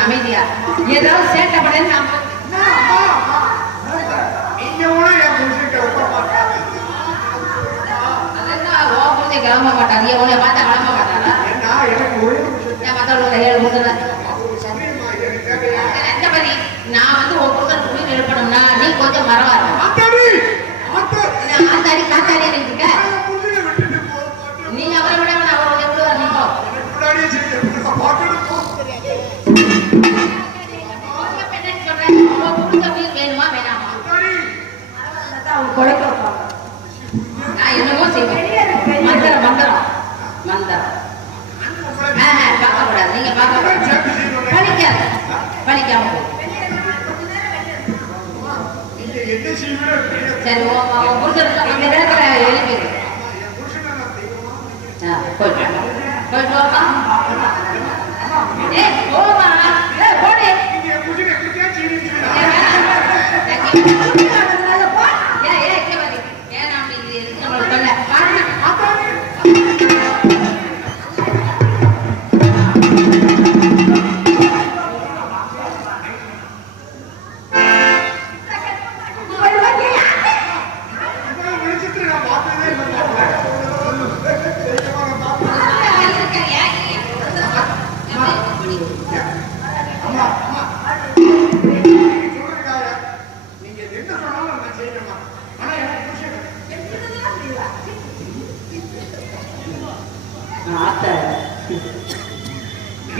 அமைதியா ஏதாவது சேட்டை பண்ண கிளம்ப மாட்டாங்க. உன்னை பார்த்தா கிளம்ப மாட்டாரா? நான் வந்து ஒரு புத்தர் புரிஞ்சு எழுப்பணும்னா நீ கொஞ்சம் மரவாரு ஆத்தாடி காத்தாடி இருக்க. நீ அவரை விட அவர் எவ்வளவு நீங்க வேணுமா வேணாமா? நான் என்னமோ செய்வேன். மந்திரம் மந்திரம் மந்திரம் பார்க்க கூடாது. நீங்க பார்க்க கூடாது. பழிக்காது பழிக்காம சரி புருஷனுக்கு அந்த நேரத்துல எழுப்பி போயிட்டு போயிட்டு வாமா. போமா போடு.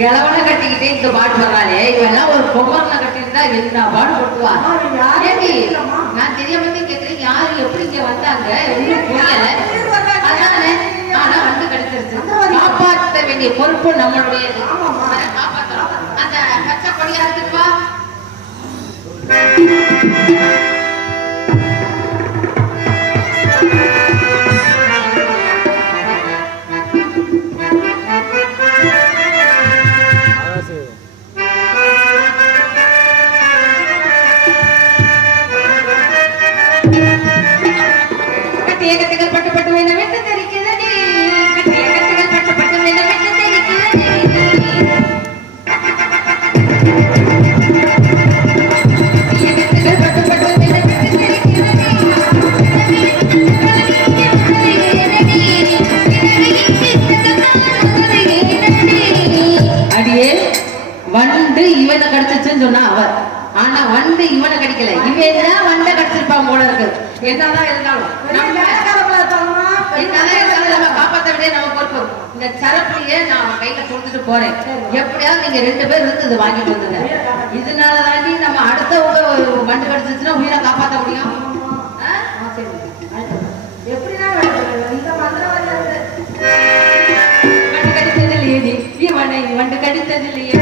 கிழவனை கட்டிக்கிட்டே இந்த பாடு வர்றாளே இவெல்லாம் ஒரு குமரனை கட்டிருந்தா என்ன பாடு போட்டுவா ஏடி நான் தெரியாம கேட்கிறேன் யாரு எப்படி இங்க வந்தாங்க ஒண்ணும் புரியல அதானே ஆனா வந்து கிடைச்சிருச்சு காப்பாற்ற வேண்டிய பொறுப்பு நம்மளுடையது காப்பாற்றலாம் அந்த பச்சை கொடியா இருக்குப்பா கட்டிகள் பட்டு பட்டு வேணும் வெட்டு தெரிக்கிறது கட்டிகள் பட்டு பட்டு வேணும் வெட்டு தெரிக்கிறது பட்டு பட்டு வேணும் வெட்டு தெரிக்கிறது அடியே வண்டு இவனை கடிச்சிச்சுன்னு சொன்னா அவர் ஆனா வண்டு இவனை கடிக்கல இவன் தான் வண்டை கடிச்சிருப்பான் போல இருக்கு என்னதான் இருந்தாலும் நம்ம காப்பாற்ற விட நம்ம பொறுப்பு இந்த சரப்புலயே நான் கையில கொடுத்துட்டு போறேன் எப்படியாவது நீங்க 2 பேர் இருந்து இது வாங்கிட்டு வந்துங்க இதனால தாண்டி நம்ம அடுத்தவங்க வண்டு கடிச்சிச்சுன்னா உயிரை காப்பாற்ற முடியும் வண்டு கடித்தது இல்லையே இவனை வண்டு கடித்தது இல்லையே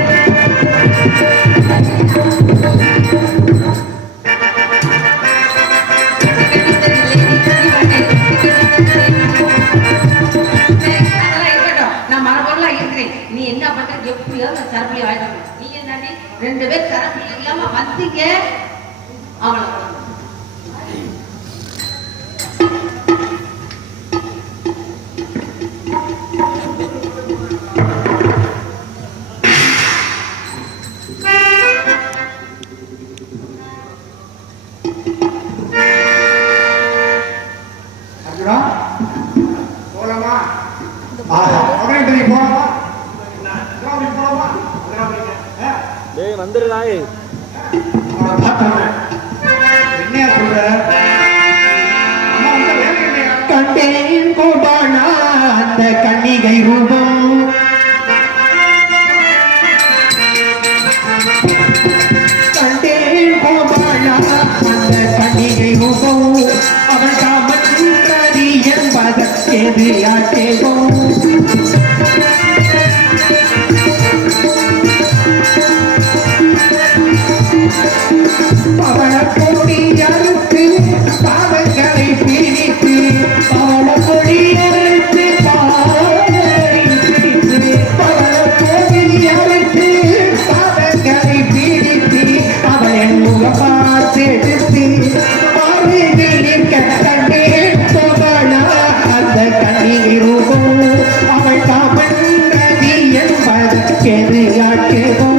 நீ என்ன பண்ற எப்படியாவது சரப்புலி வாங்கிக்கணும் நீ என்ன 2 பேர் சரப்புலி இல்லாம வந்தீங்க அவளை வந்துருதாய் என்ன சொல்ற கண்டேன் கோபானா அந்த கன்னிகை ரூபம் கண்டேன் கோபானா அந்த கன்னிகை ரூபம் அவள் காமன்றி என்பதற்கெது ஆட்டேகம் பவள கொடி அறுத்து பாவங்களை பிரித்து பவள கொடி அறுத்து பாவங்களை பிரித்து பவள கொடி அறுத்து பாவங்களை பிரித்து அவள் என் முகப்பாத்தெடுத்து அருகில் நிற்க கண்டே போகலா அந்த கன்னிகை ரூபம் அவள் காமன் நதி என்பதற்கெது ஆட்டேகம்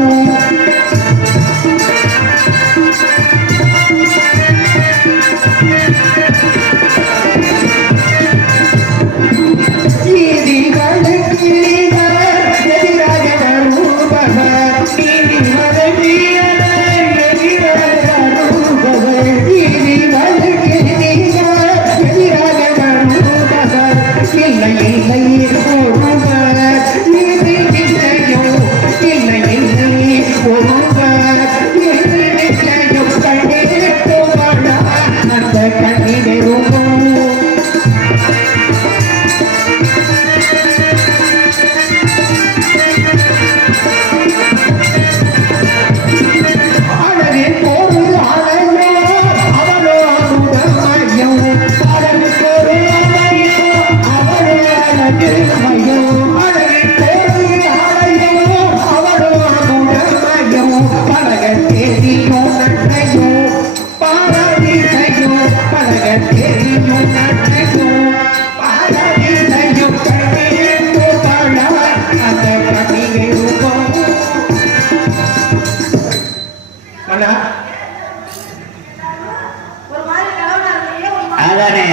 அதானே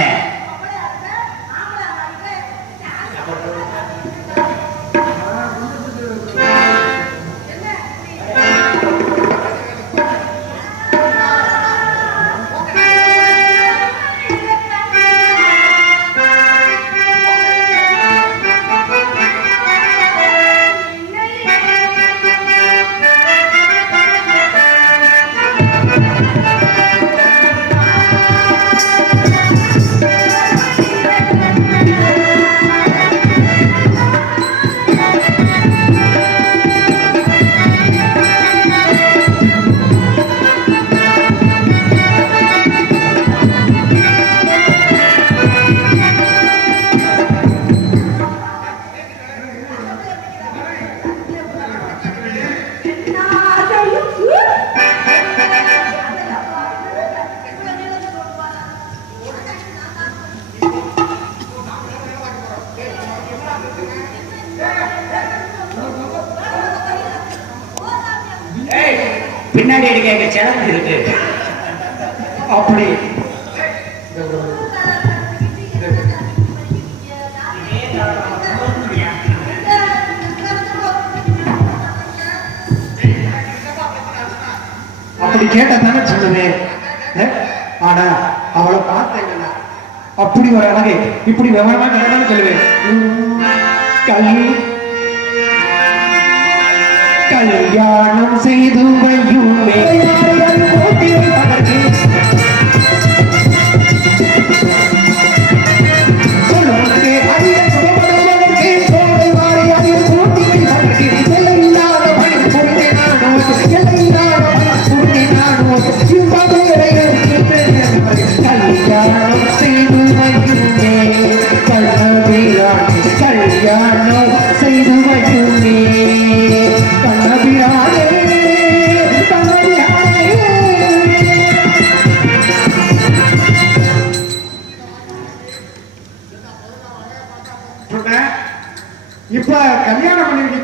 பின்னாடி அடிக்க எங்க சிறப்பு இருக்கு. அப்படி அப்படி கேட்டதானே சொல்லுவேன். ஆனா அவளை பார்த்தேன், அப்படி ஒரு அழகை இப்படி விவரமா கேட்டாலும் சொல்லுவேன். கல்யாணம் செய்து வையுமே இப்ப கல்யாணம் பண்ணிருக்க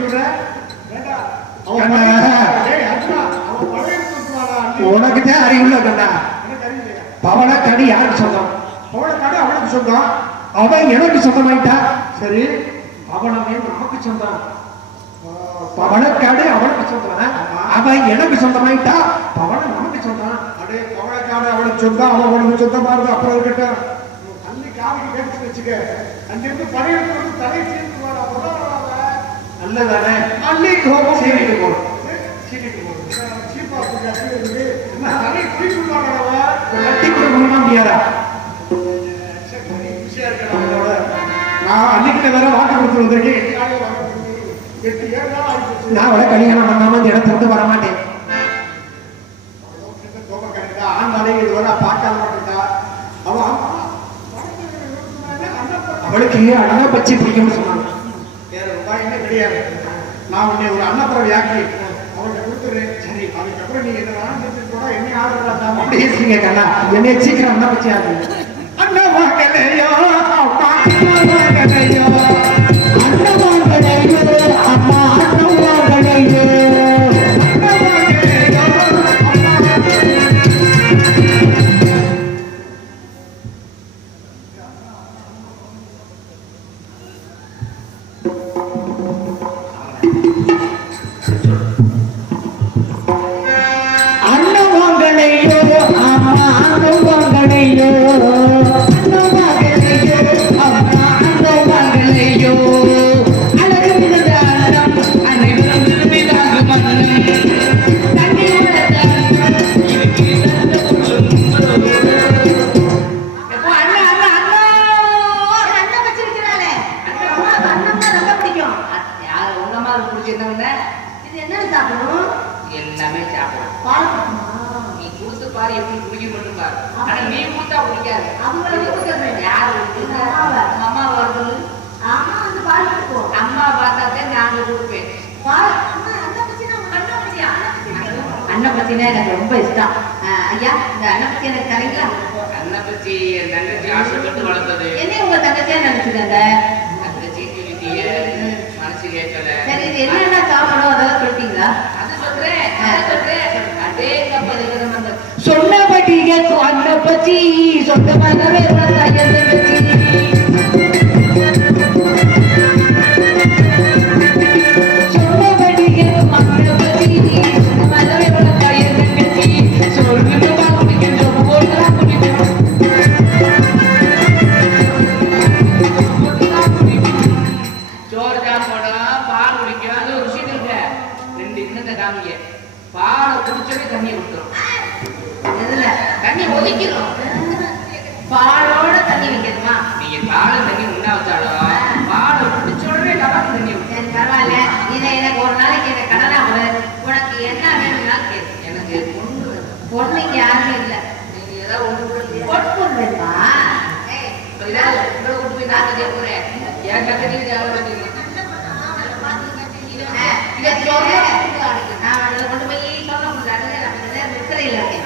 உனக்குதான் அறிவுள்ள கண்ணா. பவளக்காடு யாருக்கு சொந்தம்? பவளக்காடு அவளுக்கு சொந்தம். அவன் எனக்கு சொந்தமாயிட்டா சரி, பவளமே நமக்கு சொந்தம். பவளக்காடு அவளுக்கு சொந்தம், அவன் எனக்கு சொந்தமாயிட்டா பவளம் நமக்கு சொந்தம். அடே பவளக்காடு அவளுக்கு சொந்தம், அவன் உனக்கு சொந்தமா இருக்கு. அப்புறம் இருக்கட்டும், தள்ளி காவிக்கு கேட்டு வச்சுக்க. அங்கிருந்து பழைய தலை சீர்த்து நல்லதானே. அள்ளி கோபம் சீரிட்டு போடும், சீரிட்டு போடும். சீப்பா கட்டி கொடுக்கணுமா முடியாதா? நான் அள்ளிக்கிட்ட வேற வாக்கு கொடுத்து வந்திருக்கேன். நான் அவளை கல்யாணம் பண்ணாம இந்த இடத்துல இருந்து வரமாட்டேன். ஆண்டாலே இது வர பார்க்காத மாட்டா. அவளுக்கு அண்ணா பச்சி பிடிக்கும்னு சொன்னாங்க. வேற உபாயமே கிடையாது. நான் உன்னை ஒரு அன்னப்புறம் வியாக்கி அவர்கிட்ட கொடுத்துறேன். சரி, அதுக்கப்புறம் நீ என்ன வேணும் கூட என்ன ஆர்டர் அப்படியே கண்ணா, என்னைய சீக்கிரம் அண்ணா பச்சி ஆகுது. அண்ணமாங்கலையோ அம்மா, அண்ணமாங்கலையோ அண்ணமாங்கலையோ அம்மா, அண்ணமாங்கலையோ எல்லாமே சாப்பிடும். நீ கொடுத்து பாரு, எப்படி குடிக்க மட்டும் பாரு. ஆனா நீ கொடுத்தா குடிக்காது. அம்மா வருது, அம்மா பார்த்தாதான் நாங்க கொடுப்பேன். அன்னப்பத்தினா எனக்கு ரொம்ப இஷ்டம். ஐயா, இந்த அன்னப்பத்தி எனக்கு தரீங்களா? அன்னப்பத்தி என் தங்கச்சி ஆசைப்பட்டு வளர்த்தது. என்ன உங்க தங்கச்சியா நினைச்சுக்கங்க? தங்கச்சி மனசு கேட்கல. சரி, இது என்னென்ன சாப்பிடும் அதெல்லாம் சொல்லிட்டீங்களா? சொன்னபடி அன்னப்பத்தி சொந்தமாகவே பாலை குடிச்சவே தண்ணியை விட்டுரும். தண்ணி ஒதுக்கிறோம், பாலோட தண்ணி வைக்கணுமா? நீங்க பாலை தண்ணி உண்ணா வச்சாலும் பாலை குடிச்ச உடனே டபாக்கு தண்ணி விட்டு. பரவாயில்ல, இதை எனக்கு ஒரு நாளைக்கு எனக்கு கடனா கொடு. உனக்கு என்ன வேணும்னா கேளு. எனக்கு பொண்ணு இங்க யாருமே இல்லை. நீங்க ஏதாவது ஒன்று பொண்ணு வேணுமா? உங்களை கொண்டு போய் நான் கட்டிய போறேன். என் கட்டிட்டு தேவை நான் கொண்டு போய் சொல்ல முடியாது. முத்திரையில் இருக்கேன்.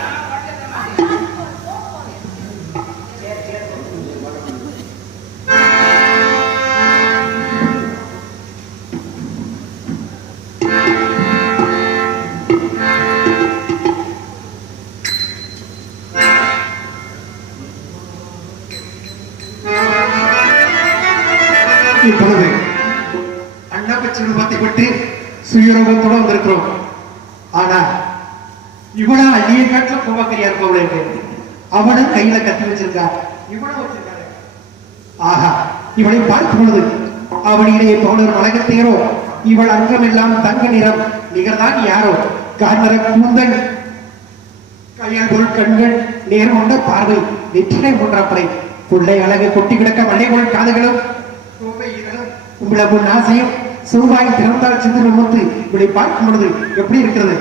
இப்பொழுது அண்ணாச்சி விருப்பத்தை விட்டு சுயரூபத்தோட வந்திருக்கிறோம். ஆனா இவனா அள்ளிய காட்டுல கோபாக்கரியா இருப்பவளே, அவனும் கையில கத்தி வச்சிருக்கா, இவனும் வச்சிருக்காரு. ஆஹா, இவளை பார்க்கும் பொழுது அவளிடையே தோழர் வழக்கத்தையரோ, இவள் அங்கமெல்லாம் தங்க நிறம், நிகர்தான் யாரோ, கார்நர கூந்தல், கையால் பொருள் கண்கள், நேரம் கொண்ட பார்வை, நெற்றினை போன்றப்பறை, புள்ளை அழகு கொட்டி கிடக்க மல்லைபொருள் காதுகளும் உங்களவு நாசையும் சூவாய் திறந்தால் சிந்து முத்து. இவளை பார்க்கும் பொழுது எப்படி இருக்கிறது?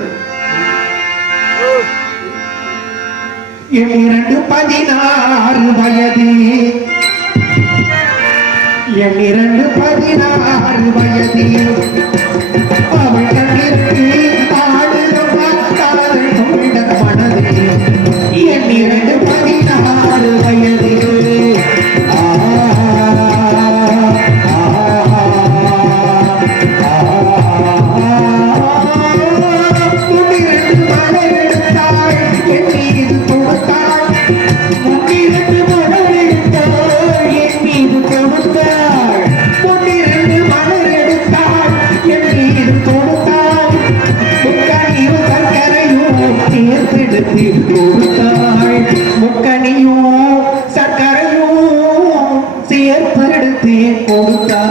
என் 16 வயது, என் 16 வயது, அவள் கண்ணிற்கு ஆடுதல் கொண்ட மனது. என் 16 வயது, முக்கனியும் சக்கரையும் சேர்த்தெடுத்து கொடுத்தாய்.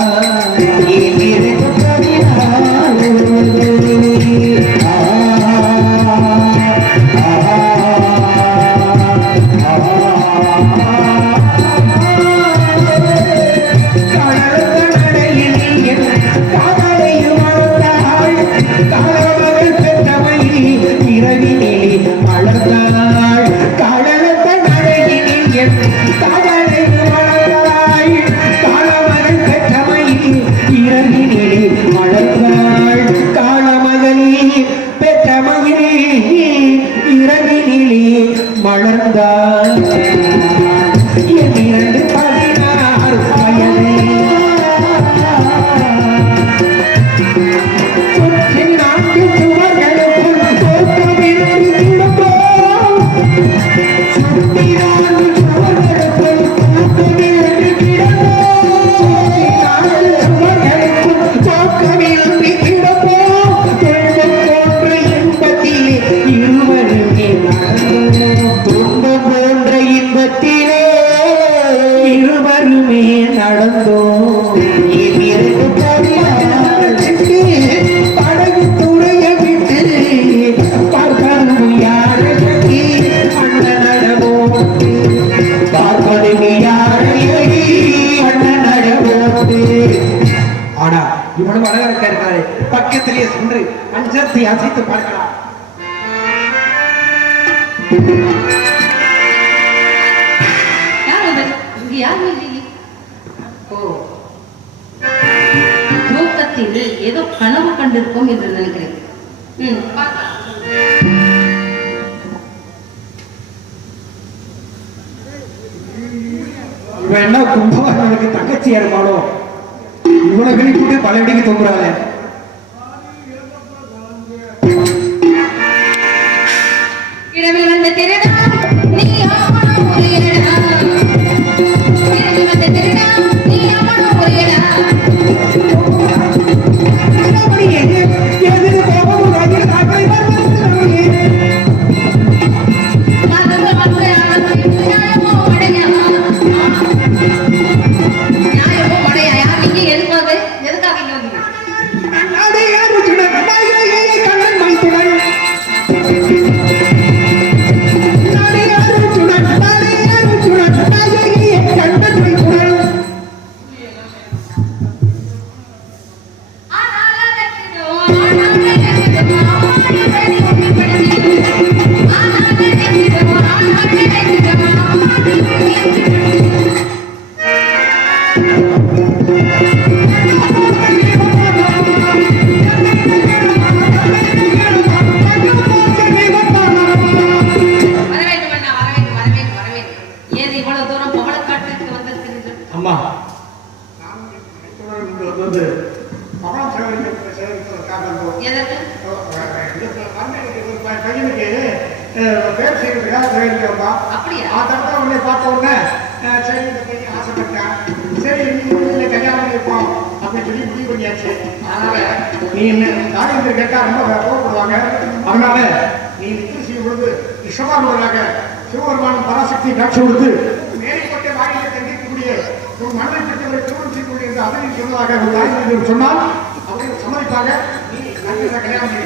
பக்கத்திலேயே சென்று அஞ்சத்தை அசைத்து பார்க்கலாம். தூக்கத்தில் ஏதோ கனவு கண்டிருப்போம் என்று நினைக்கிறேன். இவன் என்ன கும்பகர்ணனுக்கு தங்கச்சியா இருப்பாளோ? இவனை வெளிப்பட்டு பல அடிக்கு தொங்குறாங்க. இரவில் வந்த திருடா நீ ஆவண ஒரேடா, இரவில் வந்த திருடா நீ ஆவண ஒரேடா, எதிர கோபம் ராஜில் காக்கை வரவே மாதவ மலையாள நியாயமோ மடையா, நியாயமோ மடையா. யார் நீங்க எதுக்காக இங்க வந்தீங்க? அடே யாரு சுட கடாயே கண்ணன் மைத்துடன் அப்படியா? பார்த்த உடனே சரி இந்த பையன் ஆசைப்பட்டான், சரி கல்யாணம் பண்ணிருப்போம் அப்படி சொல்லி முடிவு பண்ணியாச்சு. அதனால நீ என்ன காரியத்தை கேட்டா ரொம்ப கோவப்படுவாங்க. அதனால நீ நித்திரை செய்யும் பொழுது ரிஷபாரூராக சிவபெருமானும் பராசக்தி காட்சி கொடுத்து மேற்பட்ட வாயிலை தங்கிக்கக்கூடிய ஒரு மனதை பெற்றவரை திருமணம் செய்யக்கூடிய என்று அதனை சொன்னதாக ஒரு தாய் சொன்னால் அவர்கள் சம்மதிப்பாங்க. நீ கல்யாணம்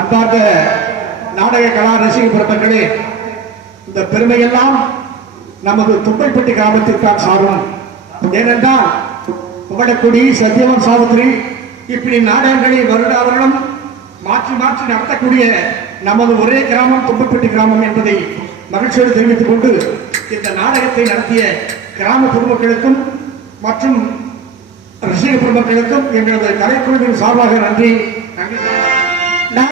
அன்பார்ந்த நாடக கலா ரசிக பெருமக்களே, இந்த பெருமையெல்லாம் நமது தும்பைப்பட்டி கிராமத்திற்கான சாரும். ஏனென்றால் புகழக்குடி, சத்யவன் சாவித்திரி இப்படி நாடகங்களை வருடம் மாற்றி மாற்றி நடத்தக்கூடிய நமது ஒரே கிராமம் தும்பைப்பட்டி கிராமம் என்பதை மகிழ்ச்சியோடு தெரிவித்துக் கொண்டு இந்த நாடகத்தை நடத்திய கிராம பொதுமக்களுக்கும் மற்றும் ரசிக பெருமக்களுக்கும் எங்களது கலைக்குழுவின் சார்பாக நன்றி.